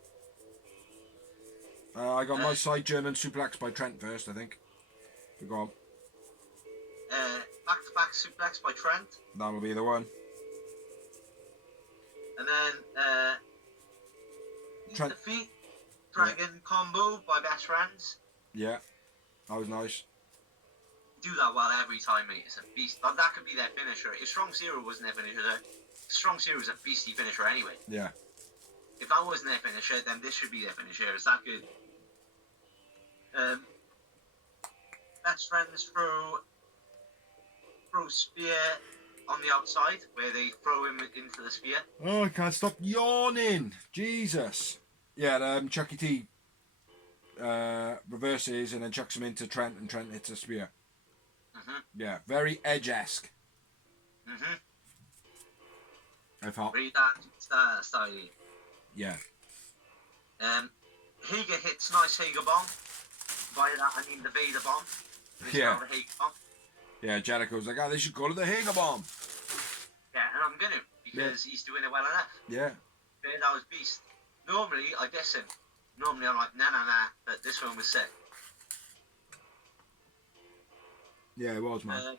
I got my side German suplex by Trent first, I think. Go on. Back-to-back suplex by Trent. That'll be the one. And then Trent. Defeat Dragon combo by Best Friends. Yeah, that was nice. Do that well every time, mate. It's a beast. That could be their finisher. If Strong Zero wasn't their finisher, Strong Zero is a beastie finisher anyway. Yeah. If that wasn't their finisher, then this should be their finisher. It's that good. Best Friends throw spear on the outside, where they throw him into the spear. Oh, I can't stop yawning. Jesus. Yeah, Chucky T reverses and then chucks him into Trent, and Trent hits a spear. Yeah, very Edge-esque. I thought. Read that style. Yeah. Hager hits nice Hager bomb. By that I mean the Vader bomb. Yeah. The Hager Bomb. Yeah, Jericho's like, they should call it the Hager Bomb. Yeah, and I'm gonna because he's doing it well enough. Yeah. But that was beast. Normally I diss him. Normally I'm like nah, but this one was sick. Yeah, it was, man.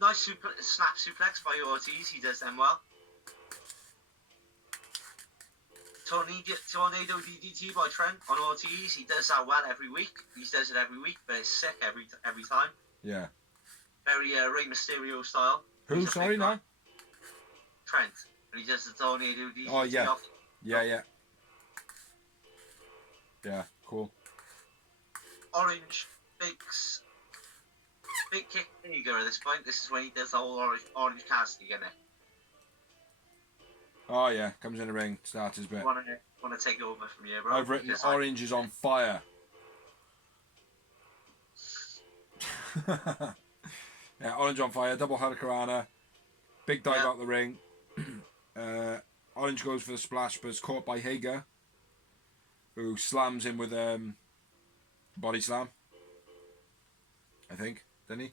Nice snap suplex by Ortiz. He does them well. Tornado DDT by Trent on Ortiz. He does that well every week. He does it every week, but it's sick every time. Yeah. Very Rey Mysterio style. Who? Sorry, no. Trent. And he does the Tornado DDT. Oh yeah. Off. Yeah. Yeah. Cool. Orange big kick Hager at this point. This is when he does the whole orange casting in it. Oh yeah, comes in the ring, starts his bit. Want to take over from you, bro? I've written orange is on fire. Yeah, orange on fire, double hurricanrana, big dive out the ring. Orange goes for the splash, but is caught by Hager, who slams him with body slam. I think, didn't he?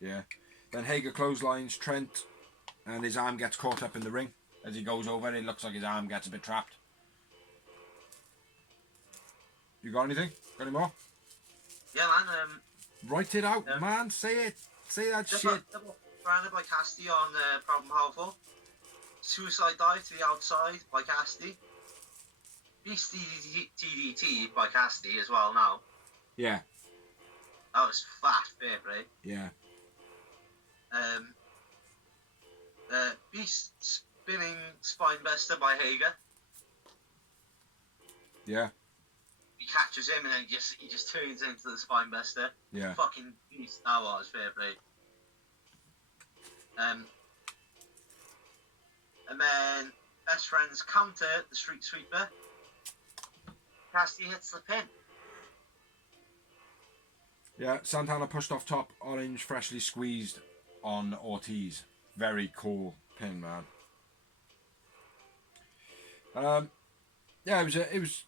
Yeah. Then Hager clotheslines Trent, and his arm gets caught up in the ring as he goes over. It looks like his arm gets a bit trapped. You got anything? Got any more? Yeah, man. Write it out, man. Say it. Say that shit. Double surrounded by Cassidy on Problem Powerful. Suicide dive to the outside by Cassidy. Beast TDT by Cassidy as well now. Yeah. That was fast, fair play. Yeah. Beast spinning spinebuster by Hager. Yeah. He catches him and then he just turns into the spinebuster. Yeah. Fucking beast that was, fair play. And then best friends counter the street sweeper. Cassidy hits the pin. Yeah, Santana pushed off top, orange freshly squeezed on Ortiz. Very cool pin, man. Yeah, it was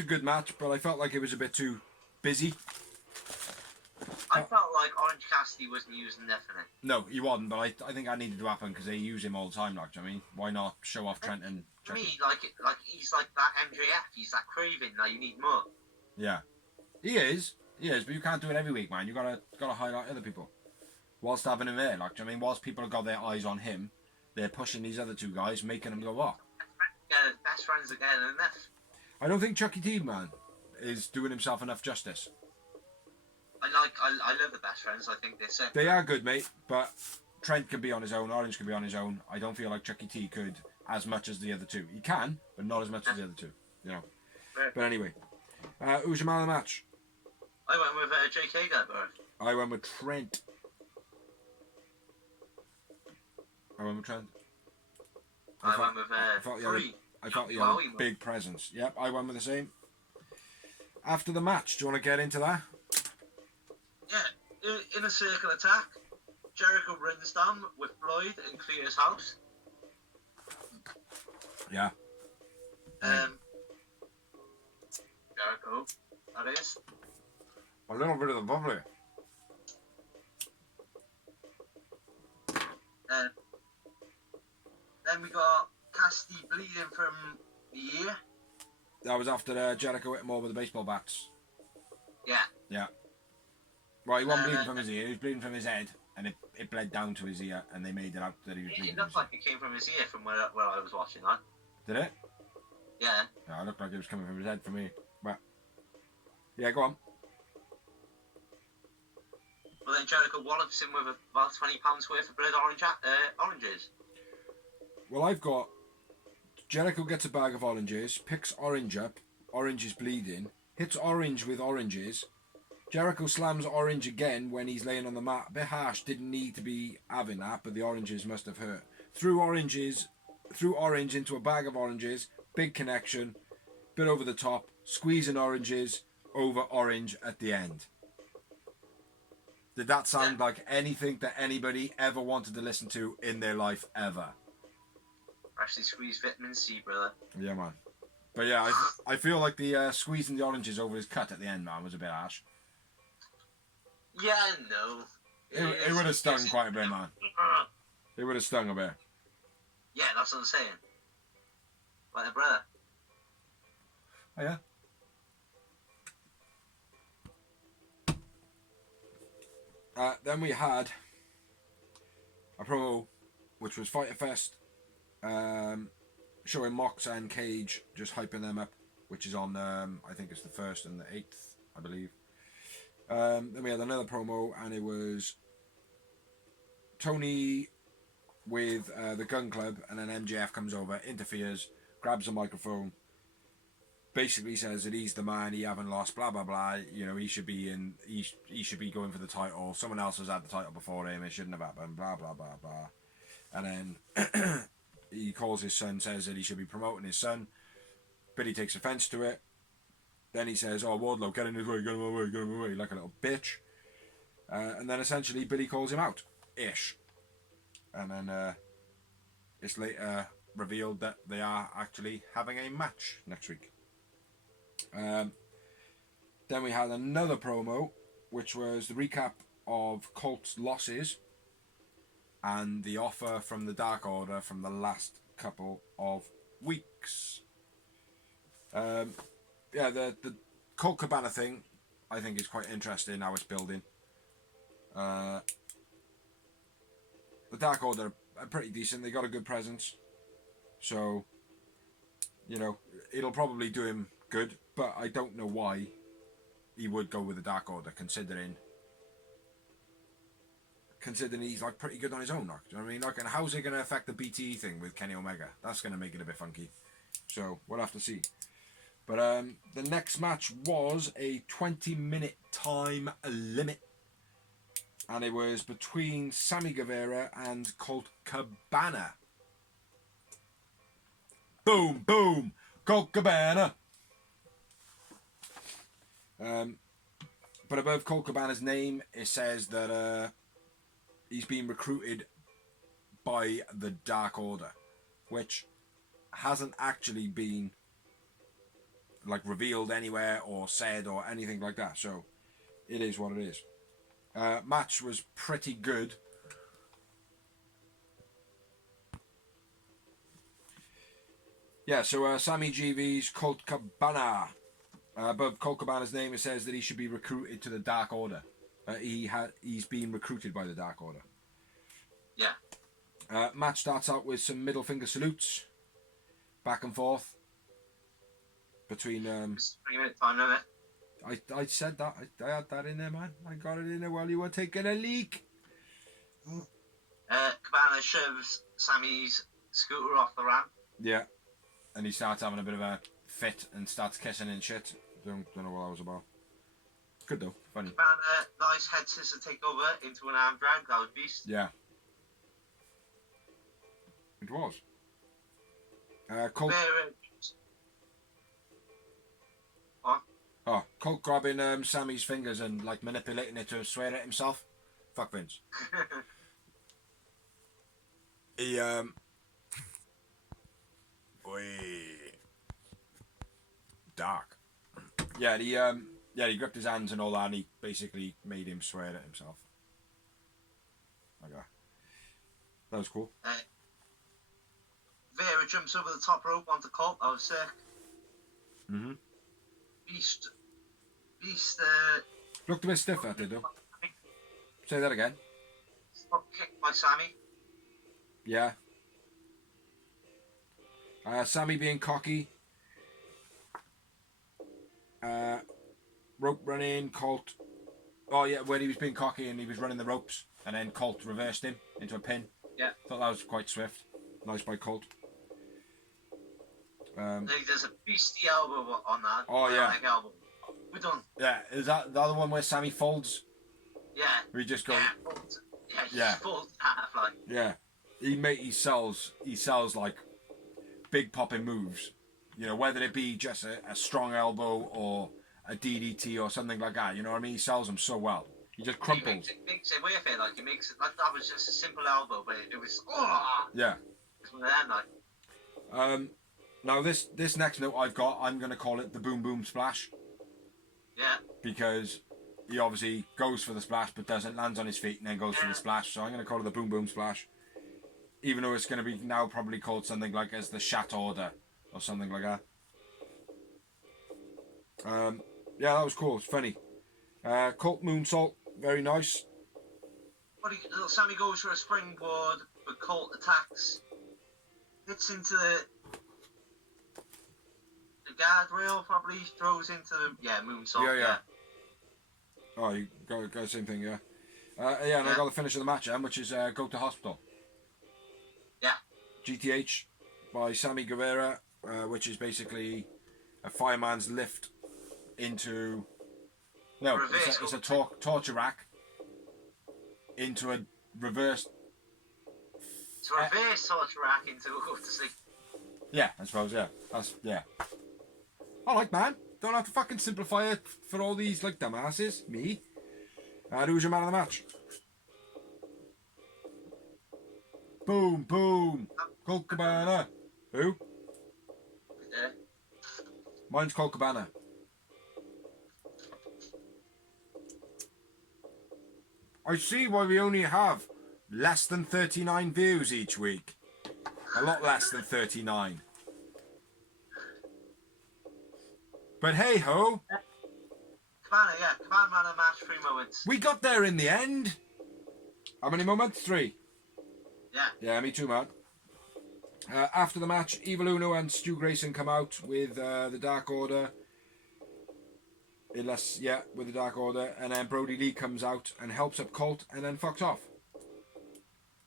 a good match, but I felt like it was a bit too busy. I felt like Orange Cassidy wasn't using definite. No, he wasn't, but I think that needed to happen because they use him all the time. Like, I mean, why not show off Trent and? To me, like he's like that MJF. He's that craving. Like you need more. Yeah, he is, but you can't do it every week, man. You gotta highlight other people, whilst having him there. Like, I mean, whilst people have got their eyes on him, they're pushing these other two guys, making them go what? Yeah, best friends are getting enough. I don't think Chucky T, man, is doing himself enough justice. I love the best friends. I think they're sick. They are good, mate, but Trent can be on his own, Orange can be on his own. I don't feel like Chucky T could as much as the other two. He can, but not as much as the other two, you know. But anyway, who's your man of the match? I went with JK that bro. I went with Trent. I went with Trent. I went with I felt he had a big presence. Yep, I went with the same. After the match, do you want to get into that? Yeah, in a circle attack, Jericho runs down with Floyd and clears house. Yeah. Jericho, that is. A little bit of the bubbly. Then we got Cassidy bleeding from the ear. That was after Jericho hit him over with the baseball bats. Yeah. Yeah. Well, he wasn't bleeding from his ear, he was bleeding from his head, and it bled down to his ear, and they made it out that he was bleeding. It looked like it came from his ear from where I was watching that. Did it? Yeah. No, it looked like it was coming from his head for me. But, yeah, go on. Well, then Jericho wallops him with about £20 worth of blood oranges. Well, I've got Jericho gets a bag of oranges, picks Orange up, Orange is bleeding, hits Orange with oranges. Jericho slams Orange again when he's laying on the mat. A bit harsh, didn't need to be having that, but the oranges must have hurt. Threw Orange into a bag of oranges, big connection, bit over the top, squeezing oranges over Orange at the end. Did that sound like anything that anybody ever wanted to listen to in their life ever? Actually squeeze vitamin C, brother. Yeah, man. But yeah, I feel like the squeezing the oranges over his cut at the end, man, was a bit harsh. Yeah, no. It would have stung quite a bit, man. It would have stung a bit. Yeah, that's what I'm saying. Like a brother. Oh, yeah? Then we had a promo, which was Fighter Fest, showing Mox and Cage, just hyping them up, which is on, I think it's the 1st and the 8th, I believe. Then we had another promo, and it was Tony with the Gun Club, and then MJF comes over, interferes, grabs a microphone, basically says that he's the man, he haven't lost, blah blah blah. You know, he should be going for the title. Someone else has had the title before him. It shouldn't have happened. Blah blah blah blah. And then he calls his son, says that he should be promoting his son. Billy takes offense to it. Then he says, "Oh, Wardlow, get in his way, get him away, get him away," like a little bitch. And then essentially Billy calls him out, ish. And then it's later revealed that they are actually having a match next week. Then we had another promo, which was the recap of Colt's losses and the offer from the Dark Order from the last couple of weeks. The Colt Cabana thing, I think, is quite interesting how it's building. The Dark Order are pretty decent. They got a good presence, so you know it'll probably do him good. But I don't know why he would go with the Dark Order, considering he's like pretty good on his own. Do you know what I mean? Like, and how's it going to affect the BTE thing with Kenny Omega? That's going to make it a bit funky. So we'll have to see. But the next match was a 20-minute time limit, and it was between Sammy Guevara and Colt Cabana. Boom, boom, Colt Cabana. But above Colt Cabana's name, it says that he's been recruited by the Dark Order, which hasn't actually been like revealed anywhere or said or anything like that. So it is what it is. Match was pretty good. Yeah, so Sammy GV's Colt Cabana. Above Colt Cabana's name, it says that he should be recruited to the Dark Order. He's been recruited by the Dark Order. Yeah. Match starts out with some middle finger salutes, back and forth between. 3-minute time limit. I said that. I had that in there, man. I got it in there while you were taking a leak. Cabana shoves Sammy's scooter off the ramp. Yeah, and he starts having a bit of a fit and starts kissing and shit. Don't know what that was about. Good though, funny. Cabana, nice head scissor takeover into an arm drag. That was beast. Yeah, it was. Colt. Colt grabbing Sammy's fingers and like manipulating it to swear at himself. Fuck Vince. He dark. Yeah, he gripped his hands and all that, and he basically made him swear at himself. Like that. That was cool. Vera jumps over the top rope onto Colt. I was sick. Mm-hmm. Beast. Looked a bit stiff, that did, though. Say that again. Got kicked by Sammy. Yeah. Sammy being cocky. Rope running, Colt. Oh yeah, when he was being cocky and he was running the ropes, and then Colt reversed him into a pin. Yeah. Thought that was quite swift. Nice by Colt. There's a beastie elbow on that. Oh yeah. Elbow. We're done. Yeah, is that the other one where Sammy folds? Yeah. We just go. Yeah. Folds half like. Yeah. He sells like big popping moves. You know, whether it be just a strong elbow or a DDT or something like that. You know what I mean? He sells them so well. He just crumples. He makes it worth it. Like, he makes it like that was just a simple elbow, but it was yeah. It's one of them, like. Now this next note I've got, I'm gonna call it the boom boom splash. Yeah. Because he obviously goes for the splash but doesn't, lands on his feet and then goes for the splash. So I'm going to call it the Boom Boom Splash. Even though it's going to be now probably called something like as the Shat Order or something like that. Yeah, that was cool. It's funny. Colt Moonsault, very nice. But Sammy goes for a springboard, but Colt attacks. Hits into the guardrail, probably throws into the moonsault. Yeah. Oh, you got the same thing, yeah. And I got the finish of the match, which is Go to Hospital. Yeah. GTH by Sammy Guevara, which is basically a fireman's lift into... No, it's a torture rack into a reverse... To reverse torture rack into a go to sleep. Yeah, I suppose, yeah. Alright, man. Don't have to fucking simplify it for all these, like, dumbasses. Me. Who's your man of the match? Boom, boom. Colt Cabana. Who? Yeah. Mine's Colt Cabana. I see why we only have less than 39 views each week. A lot less than 39. But hey ho. Cabana man of the match, 3 moments. We got there in the end. How many moments? 3. Yeah. Yeah, me too, man. After the match, Evil Uno and Stu Grayson come out with the Dark Order. With the Dark Order. And then Brody Lee comes out and helps up Colt and then fucks off.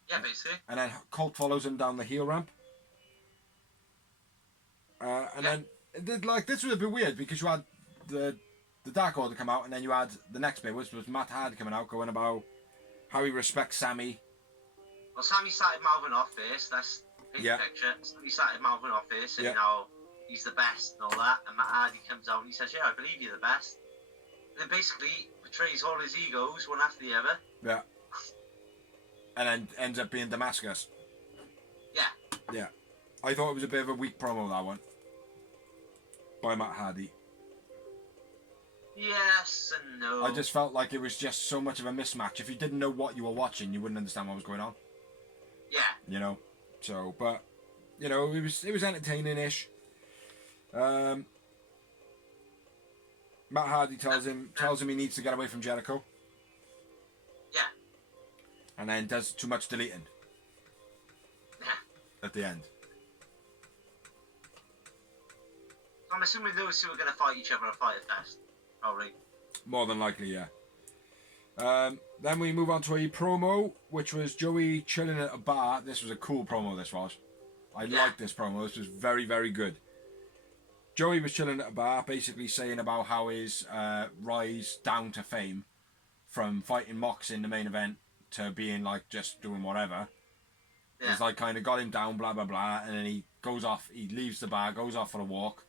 Yeah, basically. And then Colt follows him down the heel ramp. Then, this was a bit weird because you had the Dark Order come out and then you had the next bit, which was Matt Hardy coming out going about how he respects Sammy. Well, Sammy started mouthing off first. That's the picture. He started mouthing off first, saying how he's the best and all that. And Matt Hardy comes out and he says, "Yeah, I believe you're the best." And then basically betrays all his egos one after the other. Yeah. And then ends up being Damascus. Yeah. Yeah. I thought it was a bit of a weak promo, that one. By Matt Hardy. Yes and no. I just felt like it was just so much of a mismatch. If you didn't know what you were watching, you wouldn't understand what was going on. Yeah. You know? So, but, you know, it was entertaining-ish. Matt Hardy tells him he needs to get away from Jericho. Yeah. And then does too much deleting. Yeah. At the end. I'm assuming those two are going to fight each other at Fighter Fest. Probably. More than likely, yeah. Then we move on to a promo, which was Joey chilling at a bar. This was a cool promo, this was. I liked this promo. This was very, very good. Joey was chilling at a bar, basically saying about how his rise down to fame from fighting Mox in the main event to being like just doing whatever. Yeah. It's like kind of got him down, blah, blah, blah. And then he goes off, he leaves the bar, goes off for a walk.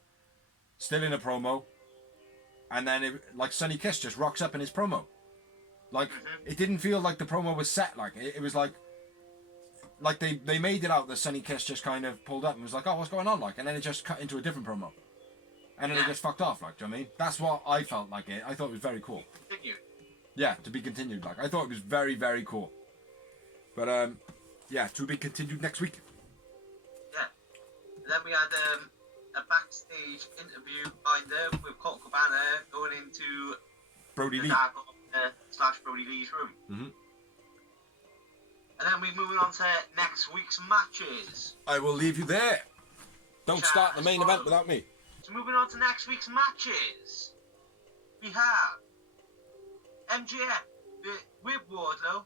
Still in a promo. And then, like, Sonny Kiss just rocks up in his promo. Like, it didn't feel like the promo was set. Like, it was like they made it out that Sonny Kiss just kind of pulled up and was like, oh, what's going on? Like, and then it just cut into a different promo. And then it just fucked off, like, do you know what I mean? That's what I felt like it. I thought it was very cool. Continued. Yeah, to be continued. Like, I thought it was very, very cool. But, yeah, to be continued next week. Yeah. And then we had a backstage interview binder with Colt Cabana going into Brody Lee. / Brody Lee's room. Mm-hmm. And then we're moving on to next week's matches. I will leave you there. Don't start the main event without me. So moving on to next week's matches, we have MJF with Wardlow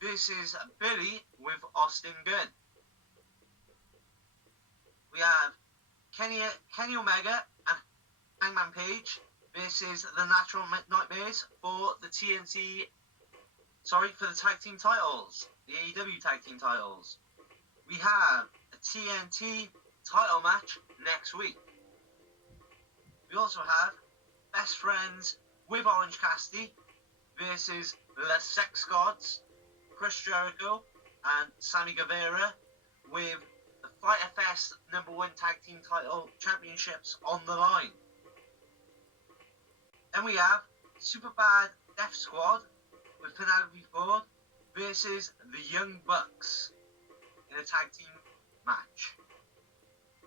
versus Billy with Austin Gunn. We have Kenny Omega and Hangman Page versus the Natural Nightmares for the for the tag team titles, the AEW tag team titles. We have a TNT title match next week. We also have Best Friends with Orange Cassidy versus the Sex Gods, Chris Jericho and Sammy Guevara, with the Fighter Fest #1 tag team title championships on the line. Then we have Super Bad Death Squad with Penelope Ford versus the Young Bucks in a tag team match.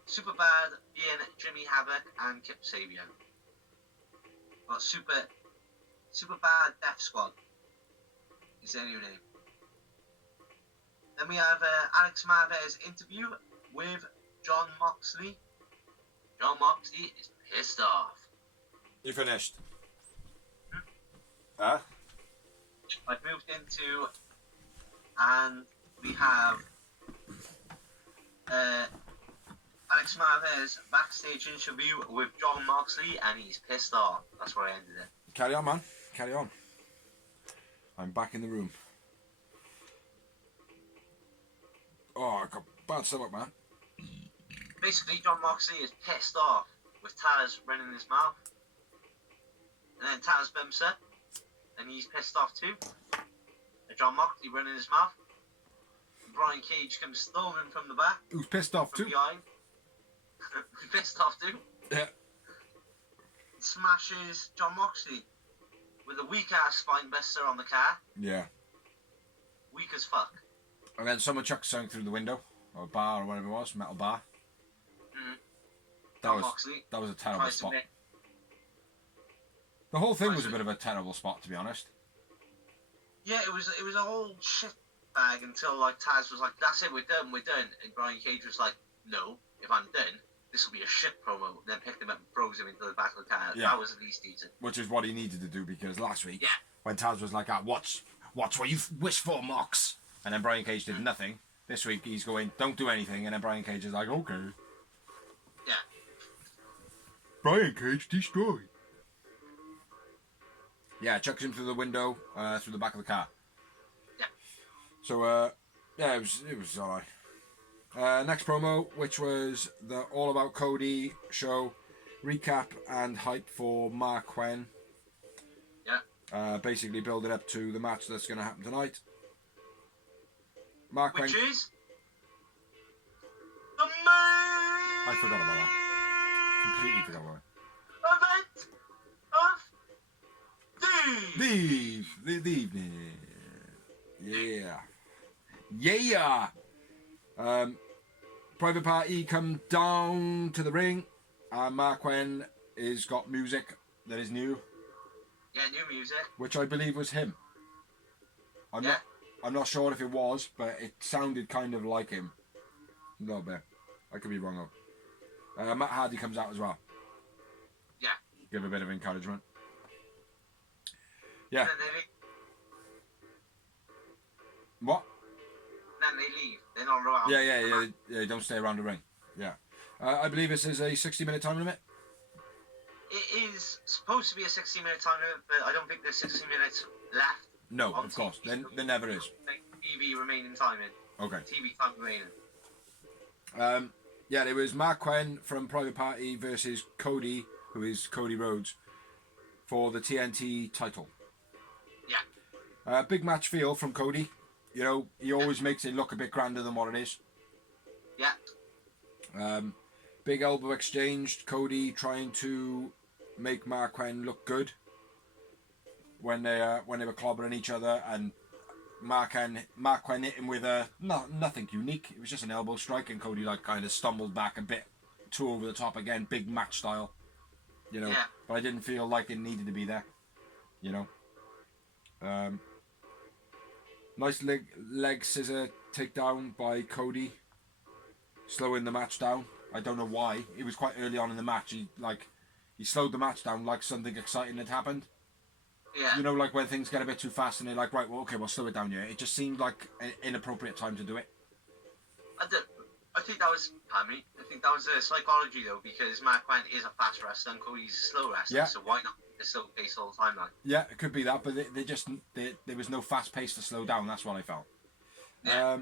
Super Bad being Jimmy Havoc and Kip Sabian. Well, Super Bad Death Squad is their new name. Then we have Alex Marvez interview with John Moxley. John Moxley is pissed off. You finished? Huh? I've moved into, and we have Alex Marvez backstage interview with John Moxley, and he's pissed off. That's where I ended it. Carry on, man. Carry on. I'm back in the room. Oh, I got bad stomach, man. Basically, John Moxley is pissed off with Taz running his mouth. And then Taz bumps up, and he's pissed off too. And John Moxley running his mouth. Brian Cage comes storming from the back. Who's pissed off From too? behind. Pissed off too. Yeah. Smashes John Moxley with a weak ass spine buster on the car. Yeah. Weak as fuck. And then someone chucked something through the window, or a bar, or whatever it was, metal bar. John Moxley That was a terrible tries to spot. make- The whole thing was a bit of a terrible spot, to be honest. Yeah, it was a whole shit bag until like Taz was like, "That's it, we're done," and Brian Cage was like, "No, if I'm done, this will be a shit promo." Then picked him up and throws him into the back of the car. Yeah. That was at least decent. Which is what he needed to do, because last week, Yeah. when Taz was like, watch what you wish for, Mox. And then Brian Cage did nothing. This week he's going, don't do anything. And then Brian Cage is like, okay. Yeah. Brian Cage destroyed. Yeah, chucks him through the window, through the back of the car. Yeah. So, yeah, it was alright. Next promo, which was the All About Cody show, recap and hype for Mark Quinn. Yeah. Basically building up to the match that's going to happen tonight. Mark Which Quinn. is the main I forgot about that. Completely forgot about event of the evening. Yeah. Yeah. Private Party come down to the ring. Mark Quinn has got music that is new, Yeah, new music. which I believe was him. I'm not sure if it was, but it sounded kind of like him. A little bit. I could be wrong though. Matt Hardy comes out as well. Yeah. Give a bit of encouragement. Yeah. Then they What? leave. They're not around. Yeah. They don't stay around the ring. Yeah. I believe this is a 60-minute time limit. It is supposed to be a 60-minute time limit, but I don't think there's 60 minutes left. No, on of course. TV. There never is. TV remaining time in. Okay. TV time remaining. Yeah, there was Mark Quinn from Private Party versus Cody, who is Cody Rhodes, for the TNT title. Yeah. Big match feel from Cody. You know, he always makes it look a bit grander than what it is. Yeah. Big elbow exchanged. Cody trying to make Mark Quinn look good when they were clobbering each other, and Mark Quinn hit him with nothing unique. It was just an elbow strike, and Cody like kind of stumbled back a bit, too over the top again, big match style. You know, Yeah. but I didn't feel like it needed to be there. You know. Nice leg scissor takedown by Cody, slowing the match down. I don't know why. It was quite early on in the match. He slowed the match down like something exciting had happened. Yeah. You know, like when things get a bit too fast and they're like, right, well, okay, we'll slow it down here. It just seemed like an inappropriate time to do it. I think that was, I think that was psychology though, because Mark Quinn is a fast wrestler and Cody's a slow wrestler, Yeah. so why not the slow pace all the time like? Yeah, it could be that, but there was no fast pace to slow down. That's what I felt. Yeah.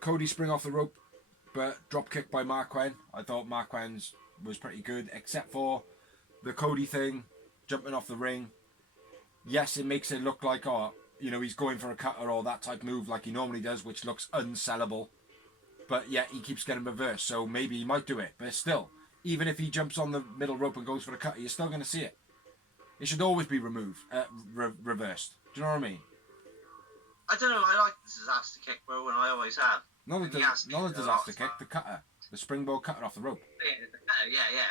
Cody spring off the rope, but drop kick by Mark Quinn. I thought Mark Quinn's was pretty good, except for the Cody thing, jumping off the ring. Yes, it makes it look like, he's going for a cutter or that type move like he normally does, which looks unsellable. But yeah, he keeps getting reversed, so maybe he might do it. But still, even if he jumps on the middle rope and goes for a cutter, you're still going to see it. It should always be removed, reversed. Do you know what I mean? I don't know. I like the disaster kick, bro, and I always have. Not And the he has me not the a lot disaster of kick, time. the cutter, the springboard cutter off the rope. Yeah.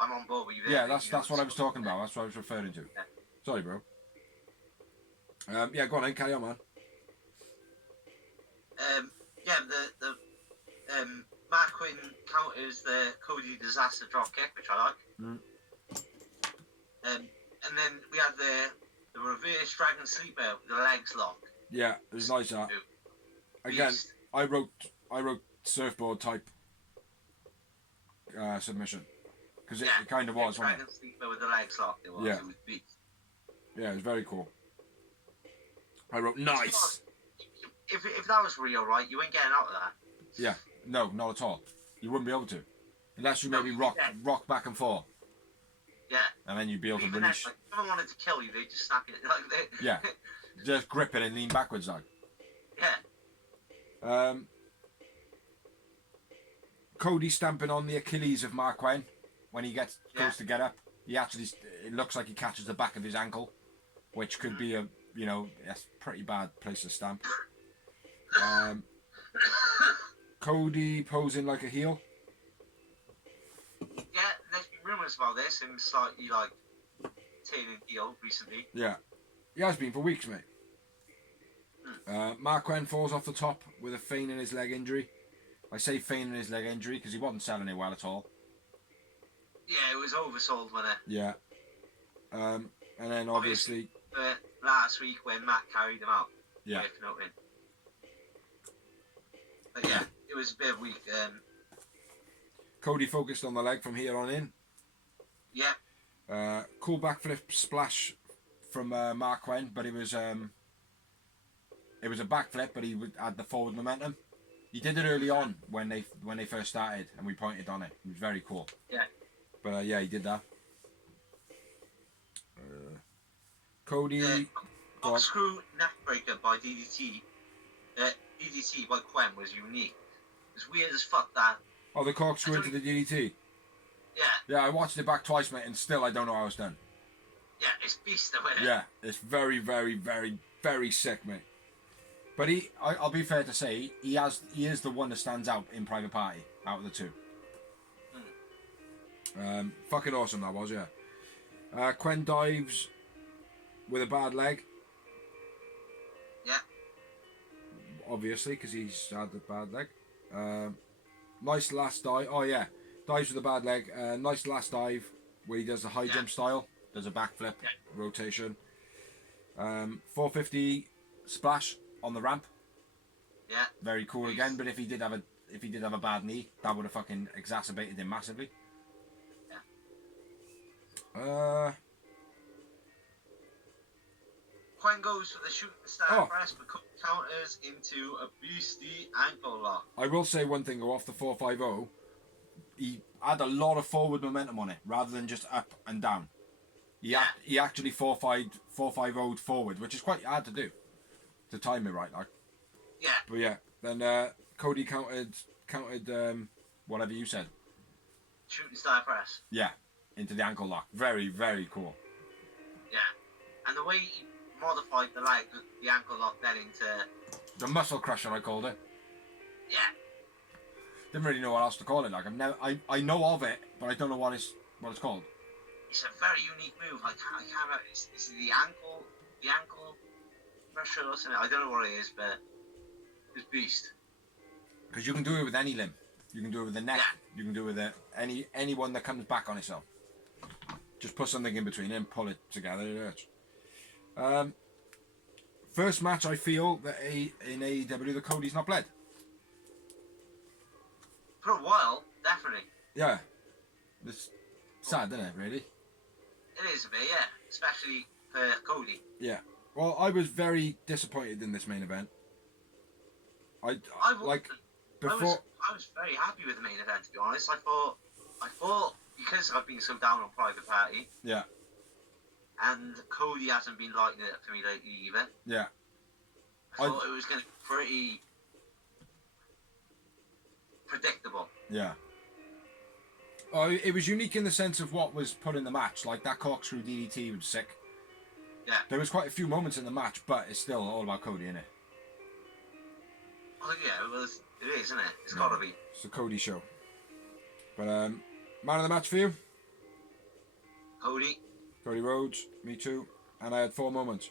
I'm on board with you there. Yeah, mate, that's what I was talking about. That's what I was referring to. Yeah. Sorry, bro. Yeah, go on then, carry on, man. The Mark Quinn counters the Cody disaster drop kick, which I like. Mm. And then we had the reverse dragon sleeper with the legs locked. Yeah, it was nice that. Again, Beast. I wrote surfboard type submission because it kind of was, wasn't Dragon sleeper with the legs locked. It was. Yeah. It was beast. it? Yeah, it was very cool. I wrote nice. If that was real, right, you ain't getting out of that. Yeah, no, not at all. You wouldn't be able to, unless you No, maybe yeah. rock back and forth, Yeah. and then you'd be able to Even release. then, like, if someone wanted to kill you, they just snap it. Like they, Yeah. Just grip it and lean backwards, like. Yeah. Cody stamping on the Achilles of Mark Quinn when he goes Yeah. to get up. He actually, it looks like he catches the back of his ankle, which could be a pretty bad place to stamp. Cody posing like a heel. Yeah, there's been rumours about this, him slightly like turning heel recently. Yeah, he has been for weeks, mate. Mark Quinn falls off the top with a feigning his leg injury. I say feigning his leg injury because he wasn't selling it well at all. Yeah, it was oversold when it. Yeah. And then obviously Last week when Matt carried him out. yeah. Worth noting. But yeah, it was a bit weak. Cody focused on the leg from here on in. Yeah. Cool backflip splash from Mark Quinn, but it was a backflip, but he had the forward momentum. He did it early on when they first started, and we pointed on it. It was very cool. Yeah. But yeah, he did that. Cody. go on. Corkscrew neckbreaker by DDT. DDT by Quinn was unique. It was weird as fuck that. Oh, the corkscrew into the DDT. Yeah. Yeah, I watched it back twice, mate, and still I don't know how it's done. Yeah, it's beast of it. Yeah, it's very, very, very, very sick, mate. But I'll be fair to say, he is the one that stands out in Private Party out of the two. Fucking awesome that was, yeah. Quen dives with a bad leg. Yeah. Obviously, because he's had the bad leg. Nice last dive. Oh yeah, dives with a bad leg. Nice last dive where he does the high jump style. Does a backflip rotation. 450 splash on the ramp. Yeah. Very cool again. But if he did have a bad knee, that would have fucking exacerbated him massively. Yeah. Quen goes for the shooting star press, but counters into a beastly ankle lock. I will say one thing off the 450. He had a lot of forward momentum on it rather than just up and down. He actually 450'd forward, which is quite hard to do, to time it right, like. Yeah. But yeah, then Cody counted whatever you said. Shooting star press. Yeah, into the ankle lock. Very, very cool. Yeah. And the way he modified the ankle lock then into The muscle crusher, I called it. yeah. Didn't really know what else to call it. Like I know of it, but I don't know what it's called. It's a very unique move. I can't remember. It's the ankle pressure or something. I don't know what it is, but it's beast. Because you can do it with any limb. You can do it with the neck. Yeah. You can do it with anyone that comes back on itself. Just put something in between and pull it together. It hurts. First match, I feel that in AEW the Cody's not bled. For a while, definitely. Yeah, it's sad, isn't it? Really. It is a bit, yeah. Especially for Cody. Yeah. Well, I was very disappointed in this main event. I was very happy with the main event, to be honest. I thought because I've been so down on Private Party. Yeah. And Cody hasn't been lighting it up for me lately either. Yeah. I thought it was going to be pretty predictable. Yeah. Oh, it was unique in the sense of what was put in the match. Like that corkscrew DDT was sick. Yeah. There was quite a few moments in the match, but it's still all about Cody, isn't it? Oh yeah, well, it is, isn't it? It's gotta be. It's the Cody show. But man of the match for you? Cody. Cody Rhodes, me too. And I had 4 moments.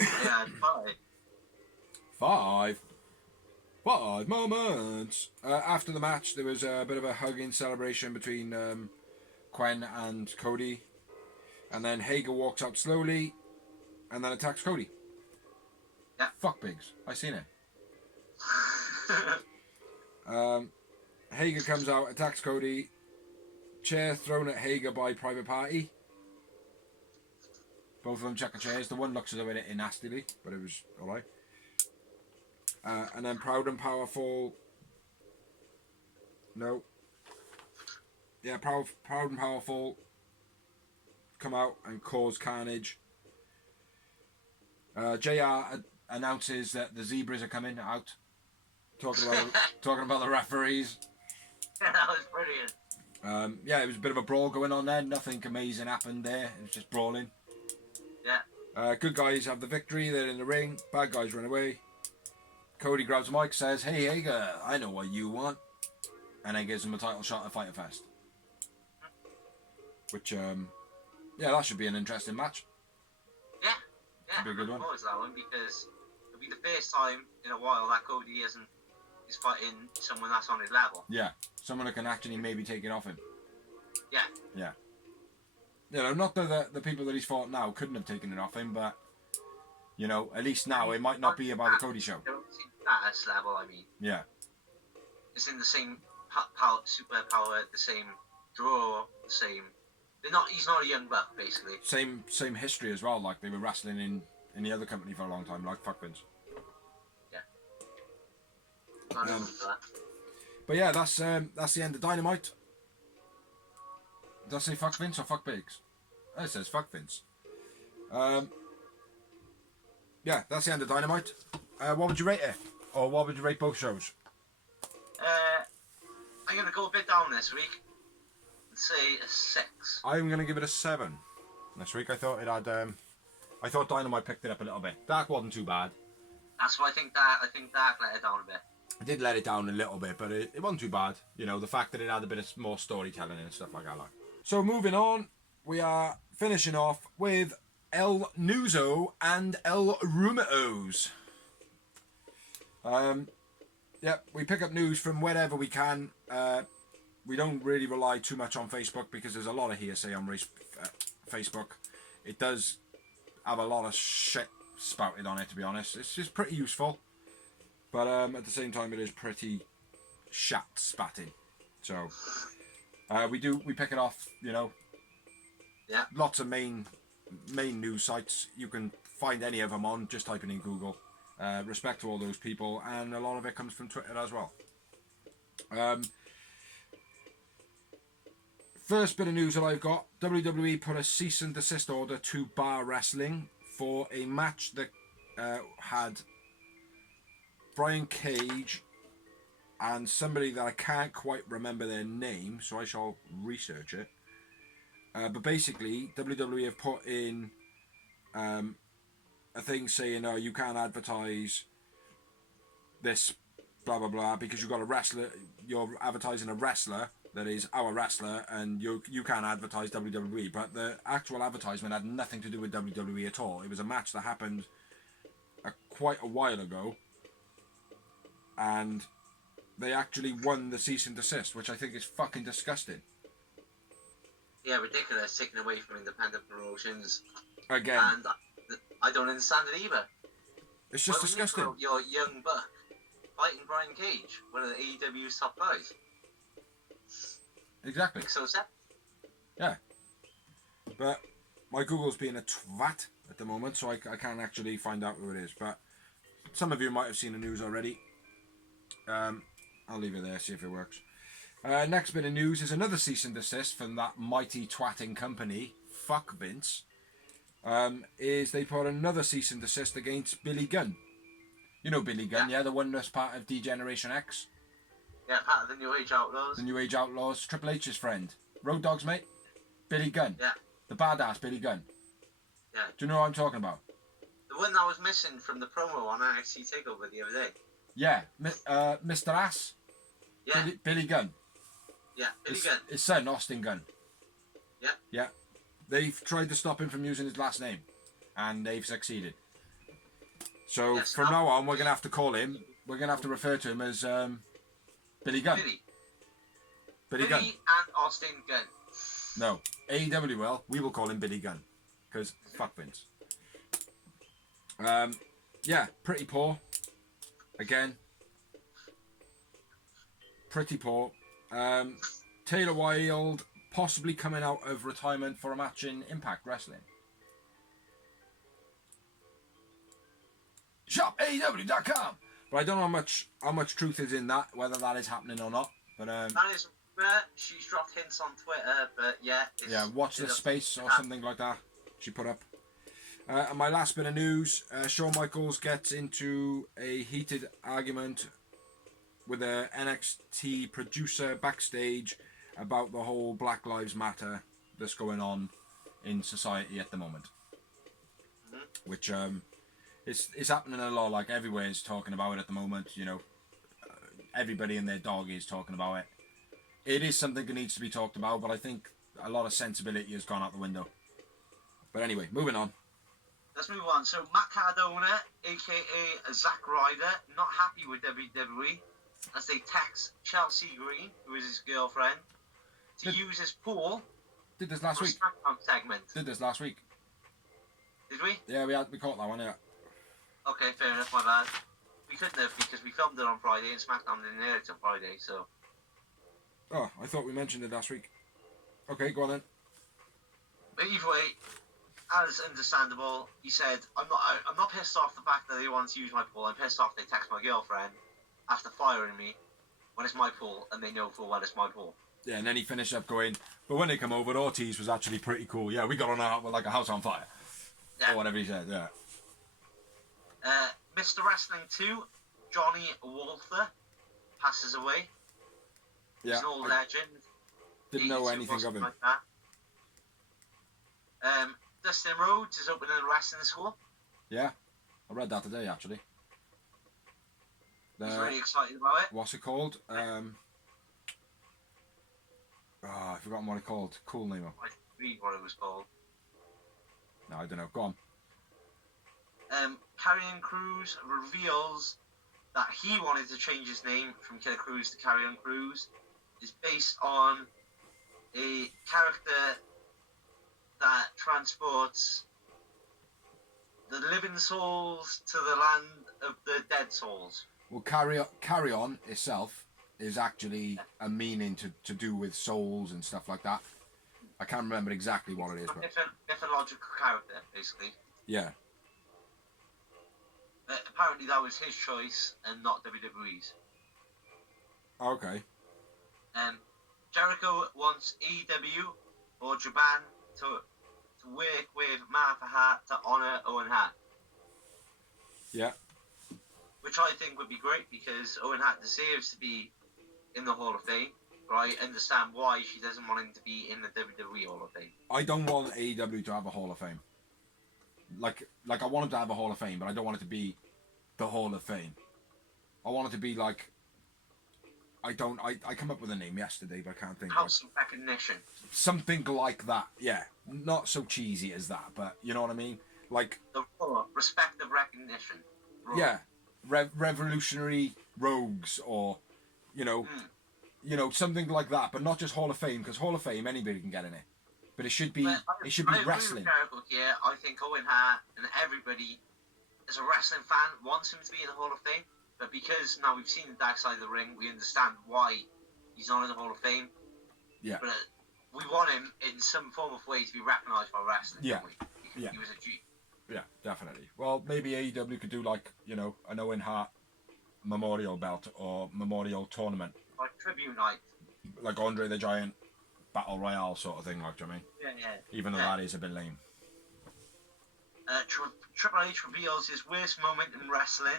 Yeah, five. 5 moments. After the match, there was a bit of a hugging celebration between Quen and Cody. And then Hager walks out slowly and then attacks Cody. Yeah. Fuck pigs. I seen it. Hager comes out, attacks Cody. Chair thrown at Hager by Private Party. Both of them check the chairs. The one looks as though it hit nastily, but it was alright. And then Proud and Powerful. No. Yeah, Proud and Powerful come out and cause carnage. JR announces that the zebras are coming out. Talking about the referees. Yeah, that was brilliant. Yeah, it was a bit of a brawl going on there. Nothing amazing happened there. It was just brawling. Yeah. Good guys have the victory. They're in the ring. Bad guys run away. Cody grabs the mic, says, "Hey Hager, I know what you want," and then gives him a title shot at Fyter Fest. Which, yeah, that should be an interesting match. Yeah. Should be a good one. I'm always that one because it'll be the first time in a while that Cody is fighting someone that's on his level. Yeah, someone that can actually maybe take it off him. Yeah. Yeah. You know, not that the people that he's fought now couldn't have taken it off him, but, you know, at least now it might not be about the Cody show. That's level, I mean. Yeah. It's in the same power, superpower, the same draw, the same. He's not a young buck, basically. Same history as well. Like they were wrestling in the other company for a long time, like Fuck Vince. Yeah. Not even for that. But yeah, that's the end of Dynamite. Does that say Fuck Vince or Fuck Biggs? Oh, it says Fuck Vince. Yeah, that's the end of Dynamite. What would you rate it? Or what would you rate both shows? I'm going to go a bit down this week and say a 6. I'm going to give it a 7. This week I thought it had... I thought Dynamite picked it up a little bit. Dark wasn't too bad. That's why I think Dark let it down a bit. It did let it down a little bit, but it wasn't too bad. You know, the fact that it had a bit of more storytelling and stuff like that. So moving on, we are finishing off with El Nuzo and El Rumours. Yep, we pick up news from wherever we can. We don't really rely too much on Facebook because there's a lot of hearsay on Facebook. It does have a lot of shit spouted on it, to be honest. It's just pretty useful, but at the same time it is pretty shat spatting. So we pick it off, you know. Yeah. Lots of main news sites. You can find any of them on just typing in Google. Respect to all those people, and a lot of it comes from Twitter as well. First bit of news that I've got: WWE put a cease and desist order to Bar Wrestling for a match that had Brian Cage and somebody that I can't quite remember their name, so I shall research it. But basically, WWE have put in a thing saying, "Oh, you can't advertise this, blah blah blah, because you've got a wrestler. You're advertising a wrestler that is our wrestler, and you can't advertise WWE." But the actual advertisement had nothing to do with WWE at all. It was a match that happened quite a while ago, and they actually won the cease and desist, which I think is fucking disgusting. Yeah, ridiculous, taken away from independent promotions. Again. And I don't understand it either. It's just disgusting. Your young buck fighting Brian Cage, one of the AEW's top guys. Exactly. Makes so sad. Yeah. But my Google's being a twat at the moment, so I can't actually find out who it is. But some of you might have seen the news already. I'll leave it there, see if it works. Next bit of news is another cease and desist from that mighty twatting company, Fuck Vince. Is they put another cease and desist against Billy Gunn. You know Billy Gunn, yeah, the one that's part of D-Generation X. Yeah, part of the New Age Outlaws. The New Age Outlaws. Triple H's friend. Road Dogg's mate. Billy Gunn. Yeah. The badass Billy Gunn. Yeah. Do you know what I'm talking about? The one that was missing from the promo on NXT TakeOver the other day. Yeah. Mr. Ass. Yeah. Billy Gunn. Yeah, Billy Gunn. His son, Austin Gunn. Yeah. Yeah. They've tried to stop him from using his last name. And they've succeeded. So Yes, from now on, we're going to have to call him. We're going to have to refer to him as Billy Gunn. Billy Gunn. and Austin Gunn. No. AEW will. We will call him Billy Gunn. Because fuck Vince. Yeah, pretty poor. Again. Pretty poor. Taylor Wilde possibly coming out of retirement for a match in Impact Wrestling. ShopAEW.com. But I don't know how much truth is in that, whether that is happening or not. But That is she's dropped hints on Twitter, but yeah. watch this space or something like that. She put up. And my last bit of news: Shawn Michaels gets into a heated argument with a NXT producer backstage about the whole Black Lives Matter that's going on in society at the moment, which it's happening a lot. Like everywhere is talking about it at the moment. You know, everybody and their dog is talking about it. It is something that needs to be talked about, but I think a lot of sensibility has gone out the window. But anyway, moving on. Let's move on. So Matt Cardona, aka Zack Ryder, not happy with WWE as they tax Chelsea Green, who is his girlfriend, to use his pool. Did this last for a week? SmackDown segment. Did this last week? Did we? Yeah, we caught that one. Yeah. Okay, fair enough. My bad. We couldn't have because we filmed it on Friday and SmackDown didn't air it till Friday. So. Oh, I thought we mentioned it last week. Okay, go on then. But either way, as understandable, he said, I'm not pissed off the fact that they want to use my pool. I'm pissed off they text my girlfriend after firing me when it's my pool and they know full well it's my pool. Yeah, and then he finished up going, but when they come over, Ortiz was actually pretty cool. Yeah, we got on like a house on fire. Yeah. Or whatever he said, yeah. Mr. Wrestling 2, Johnny Walther, passes away. Yeah. He's an old legend. Didn't know 82 anything of him. like that. Dustin Rhodes is opening a wrestling school. Yeah, I read that today actually. He's really excited about it. What's it called? I've forgotten what it's called. Cool name. I read what it was called. No, I don't know. Go on. Karrion Kross reveals that he wanted to change his name from Killer Kross to Karrion Kross. Is based on a character that transports the living souls to the land of the dead souls. Well, carry on itself is actually a meaning to do with souls and stuff like that. I can't remember exactly what it is, but Mythological character, basically. yeah. But apparently that was his choice and not WWE's. Okay. Jericho wants AEW or Japan to work with Martha Hart to honour Owen Hart. Yeah. Which I think would be great because Owen Hart deserves to be in the Hall of Fame. But I understand why she doesn't want him to be in the WWE Hall of Fame. I don't want AEW to have a Hall of Fame. Like I want him to have a Hall of Fame, but I don't want it to be the Hall of Fame. I want it to be like I come up with a name yesterday, but I can't think. House of recognition. Something like that, yeah. Not so cheesy as that, but you know what I mean? Like The respect of recognition. yeah, revolutionary rogues, or you know, something like that, but not just Hall of Fame, because Hall of Fame anybody can get in it, but it should be I wrestling. Yeah, I think Owen Hart and everybody, as a wrestling fan, wants him to be in the Hall of Fame. But because now we've seen the dark side of the ring, we understand why he's not in the Hall of Fame. Yeah. But we want him in some form of way to be recognised by wrestling. Yeah. Don't we? Because Yeah. he was a G. Yeah, definitely. Well, maybe AEW could do like, you know, an Owen Hart memorial belt or memorial tournament, Like tribute night. like Andre the Giant Battle Royale sort of thing, like, do you know what I mean? Yeah, yeah. Even though that is a bit lame. Triple H reveals his worst moment in wrestling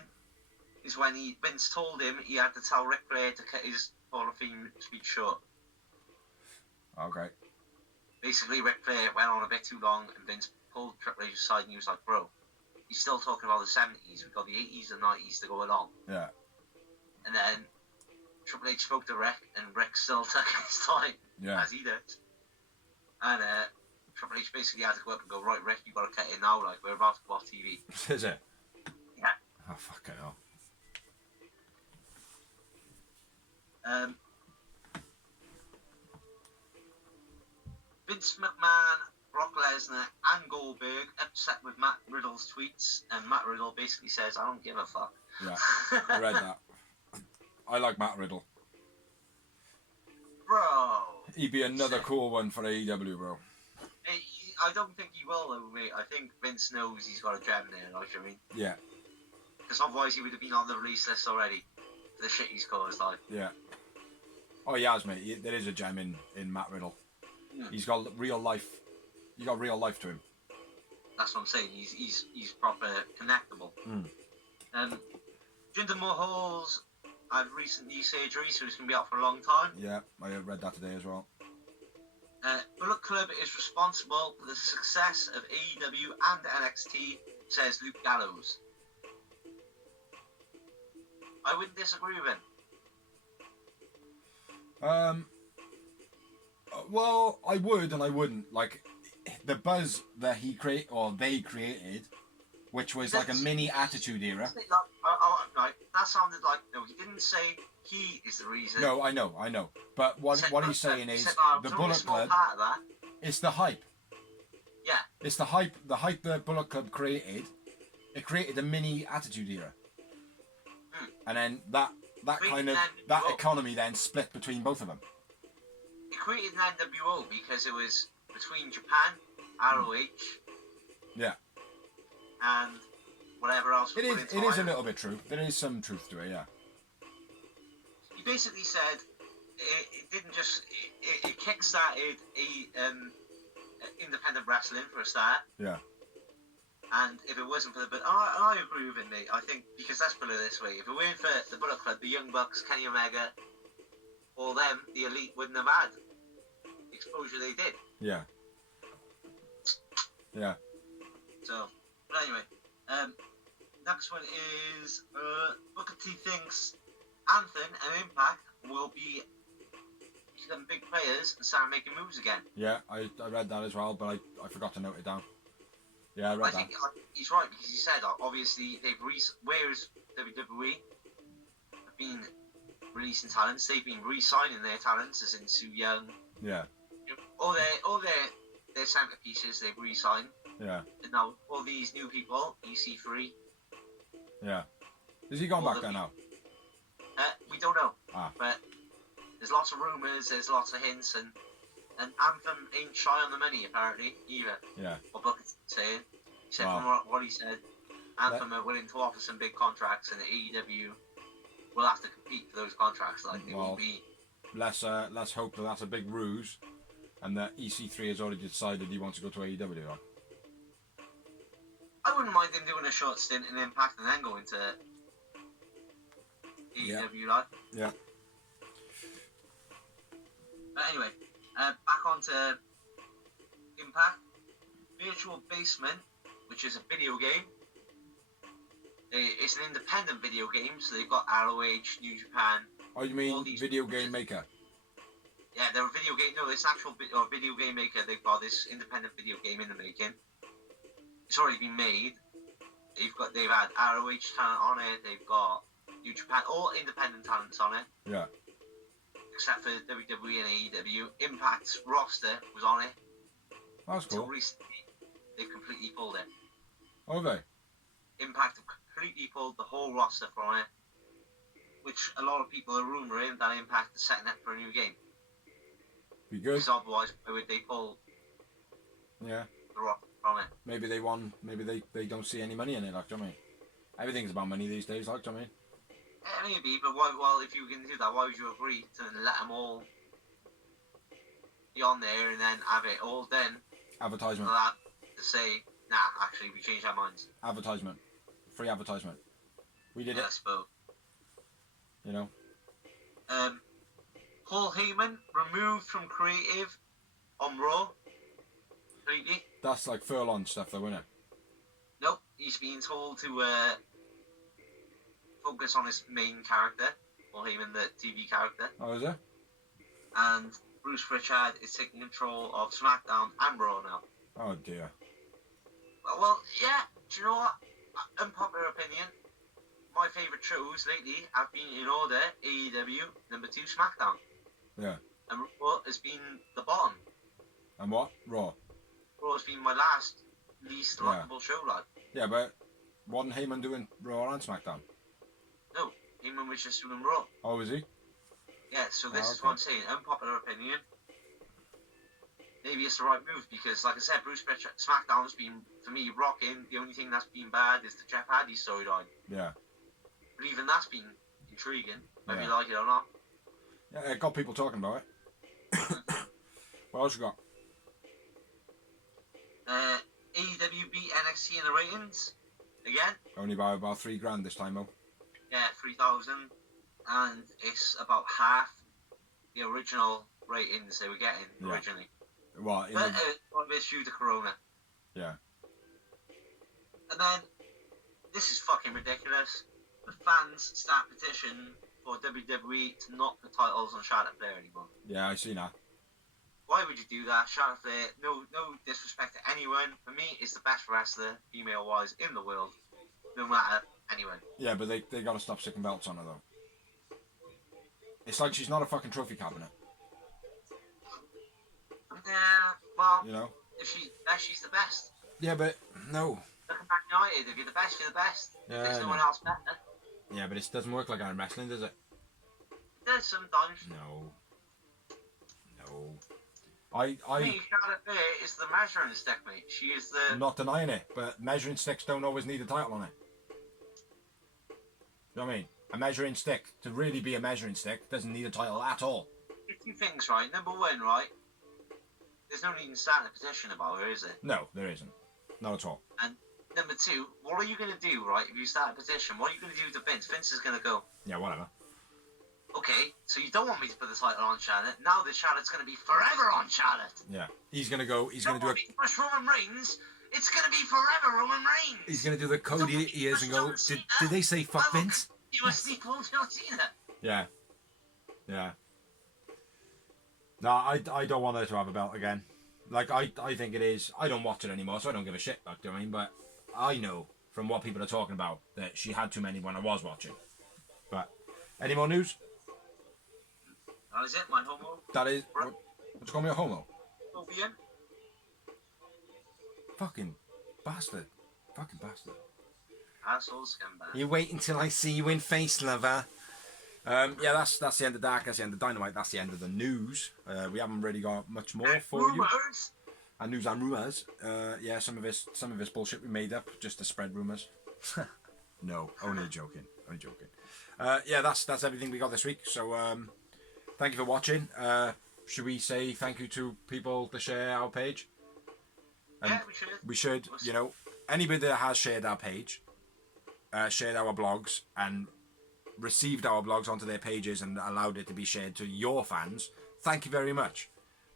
is when Vince told him he had to tell Ric Flair to cut his Hall of Fame speech short. Okay. Basically, Ric Flair went on a bit too long, and Vince pulled Triple H aside, and he was like, "Bro, he's still talking about the 70s. We've got the 80s and 90s to go along." Yeah. And then Triple H spoke to Rick, and Rick still took his time, as he did. And Triple H basically had to go up and go, "Right, Rick, you got to cut it now. Like, we're about to go off TV." Is it? Yeah. Oh, fucking hell. Vince McMahon, Brock Lesnar, and Goldberg upset with Matt Riddle's tweets, and Matt Riddle basically says, "I don't give a fuck." Yeah, I read that. I like Matt Riddle. Bro. He'd be another cool one for AEW, bro. I don't think he will, though, mate. I think Vince knows he's got a gem there, like, I mean. Yeah. Because otherwise he would have been on the release list already. For the shit he's caused, like. Yeah. Oh, he has, mate. There is a gem in Matt Riddle. He's got real life. You got real life to him. That's what I'm saying. He's proper connectable. Jinder Mahal's had recent knee surgery, so he's going to be out for a long time. Yeah, I read that today as well. Bullet Club is responsible for the success of AEW and NXT, says Luke Gallows. I wouldn't disagree with him. Well, I would and I wouldn't. Like, the buzz that they created, which was like a mini Attitude Era. Right, that sounded like, no, he didn't say he is the reason. No, I know. But what he's saying is the Bullet Club. Part of that. It's the hype. Yeah. It's the hype. The hype the Bullet Club created. It created a mini Attitude Era. And then that economy then split between both of them. It created an NWO because it was between Japan, ROH, and whatever else. It is a little bit true. There is some truth to it, yeah. He basically said it didn't just it kick-started independent wrestling for a start. Yeah. And if it wasn't for the I agree with him, mate. I think because let's put it this way: if it weren't for the Bullet Club, the Young Bucks, Kenny Omega, all them, the Elite wouldn't have had the exposure they did. Yeah. Yeah. So, but anyway, next one is Booker T thinks Anthem and Impact will be become big players and start making moves again. Yeah, I read that as well, but I forgot to note it down. Yeah, I read that. I think he's right because he said obviously whereas WWE have been releasing talents, they've been re-signing their talents, as in Sue Young. Yeah. All their centerpieces they've re-signed. Yeah. And now all these new people, EC3. Yeah. Is he gone back there now? We don't know. Ah. But there's lots of rumours, there's lots of hints, and Anthem ain't shy on the money apparently either. Yeah. What Buckett's saying. He said from what he said, Anthem are willing to offer some big contracts, and the AEW will have to compete for those contracts. Like it will be. Let's hope that that's a big ruse, and that EC3 has already decided he wants to go to AEW. Like. I wouldn't mind him doing a short stint in Impact and then going to AEW. Like. Yeah. But anyway, back onto Impact. Virtual Basement, which is a video game. It's an independent video game, so they've got ROH, New Japan. Oh, you mean Video Game Maker? Yeah, they're a video game. No, it's actual video game maker. They've got this independent video game in the making. It's already been made. They've had ROH talent on it. They've got New Japan, all independent talents on it. Yeah. Except for WWE and AEW. Impact's roster was on it. That's cool. Until recently, they've completely pulled it. Oh, they? Impact have completely pulled the whole roster from it, which a lot of people are rumouring that Impact is setting up for a new game. Be good. Because otherwise, why would they pull the roster from it? Maybe they won. Maybe they don't see any money in it. Like, do you know what I mean? Everything's about money these days. Like, do you know what I mean? Yeah, maybe, but why? Well, if you can do that, why would you agree to let them all be on there and then have it all done? Advertisement. To say, nah, actually, we changed our minds. Advertisement. Free advertisement. We did it. I suppose. You know? Paul Heyman removed from creative on Raw. Completely. That's like furlong stuff, though, isn't it? Nope, he's been told to focus on his main character, Paul Heyman, the TV character. Oh, is it? And Bruce Pritchard is taking control of SmackDown and Raw now. Oh dear. Well, yeah. Do you know what? Unpopular opinion. My favourite shows lately have been in order: AEW, number 2, SmackDown, Yeah. and Raw has been the bottom. And what? Raw. Raw has been my least likable show, lad. Yeah, but wasn't Heyman doing Raw and SmackDown? No, Heyman was just doing Raw. Oh, is he? Yeah, so this is okay. what I'm saying. Unpopular opinion. Maybe it's the right move because, like I said, Bruce Pritchard, SmackDown's been, for me, rocking. The only thing that's been bad is the Jeff Hardy storyline. Yeah. But even that's been intriguing, whether Yeah. you like it or not. Yeah, it got people talking about it. What else you got? AEW beat NXT in the ratings again. Only by about $3,000 this time, though. Yeah, 3,000, and it's about half the original ratings they were getting originally. What? But one of it's due to Corona. Yeah. And then this is fucking ridiculous. The fans start a petition for WWE to not put titles on Charlotte Flair anymore. Yeah, I see now. Why would you do that? Charlotte Flair, no disrespect to anyone. For me, is the best wrestler, female-wise, in the world. No matter anyone. Yeah, but they gotta stop sticking belts on her, though. It's like she's not a fucking trophy cabinet. Yeah, well, You know? if she's the best. Yeah, but no. Look at Man United. If you're the best, you're the best. Yeah, There's no no. one else better. Yeah, but it doesn't work like that in wrestling, does it? There's sometimes. No. For me, Charlotte Flair is the measuring stick, mate. She is the... I'm not denying it, but measuring sticks don't always need a title on it. You know what I mean? A measuring stick, to really be a measuring stick, doesn't need a title at all. Two things, right? Number one, right? There's no need in starting a petition about her, is there? No, there isn't. Not at all. And number two, what are you going to do, right? If you start a petition, what are you going to do to Vince? Vince is going to go, Yeah, whatever. okay, so you don't want me to put the title on Charlotte. Now the Charlotte's going to be forever on Charlotte. Yeah. He's gonna go, he's gonna Don't do want a... me to push Roman Reigns. It's going to be forever Roman Reigns. He's gonna do the Don't Cody want me to ears push and go, John Cena. did they say fuck I will Vince? continuously pull John Cena. Yeah. Yeah. No, I don't want her to have a belt again. Like, I think it is... I don't watch it anymore, so I don't give a shit, like, do you know what I mean? But I know from what people are talking about that she had too many when I was watching. But, any more news? That is it, my homo. That is... What you call me, a homo? Opium. Fucking bastard. Fucking bastard. Asshole scumbag. You wait until I see you in face, lover. Yeah, that's the end of Dark, that's the end of Dynamite, that's the end of the news. We haven't really got much more for you. Rumours. And news and rumours. Yeah, some of this bullshit we made up just to spread rumours. No, only joking. Only joking. Yeah, that's everything we got this week. So thank you for watching. Should we say thank you to people to share our page? And Yeah, we should. we should, you know, anybody that has shared our page, shared our blogs, and received our blogs onto their pages and allowed it to be shared to your fans, thank you very much.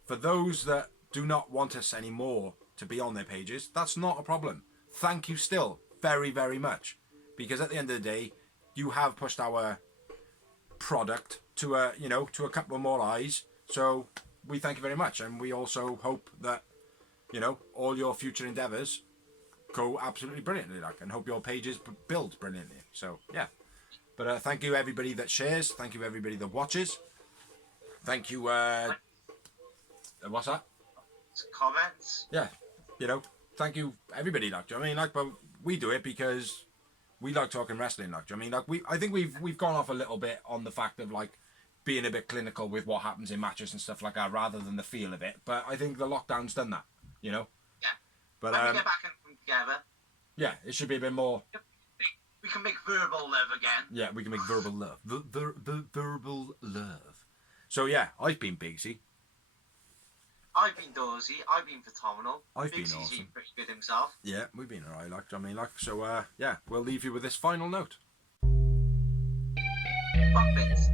For those that do not want us anymore to be on their pages, that's not a problem. Thank you still very, very much. Because at the end of the day, you have pushed our product to a, you know, to a couple more eyes. So we thank you very much. And we also hope that, you know, all your future endeavours go absolutely brilliantly, like, and hope your pages build brilliantly. So, yeah. But thank you everybody that shares. Thank you everybody that watches. Thank you. What's that? Comments. Yeah, you know. Thank you everybody. Like, do you know what I mean? Like, but we do it because we like talking wrestling. Like, do you know what I mean? Like, I think we've gone off a little bit on the fact of like being a bit clinical with what happens in matches and stuff like that, rather than the feel of it. But I think the lockdown's done that. You know. Yeah. But when we get back in together, yeah, it should be a bit more. we can make verbal love again. Yeah, we can make verbal love. Verbal love. So yeah, I've been Bigsy. I've been Dorsey. I've been phenomenal. I've been Biggsie's awesome. pretty good himself. Yeah, we've been alright, like, I mean, like, so, yeah, we'll leave you with this final note. Fuck bits.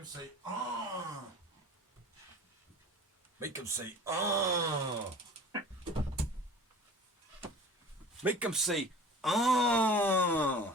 them say, ah. Make them say, ah. Make them say, ah.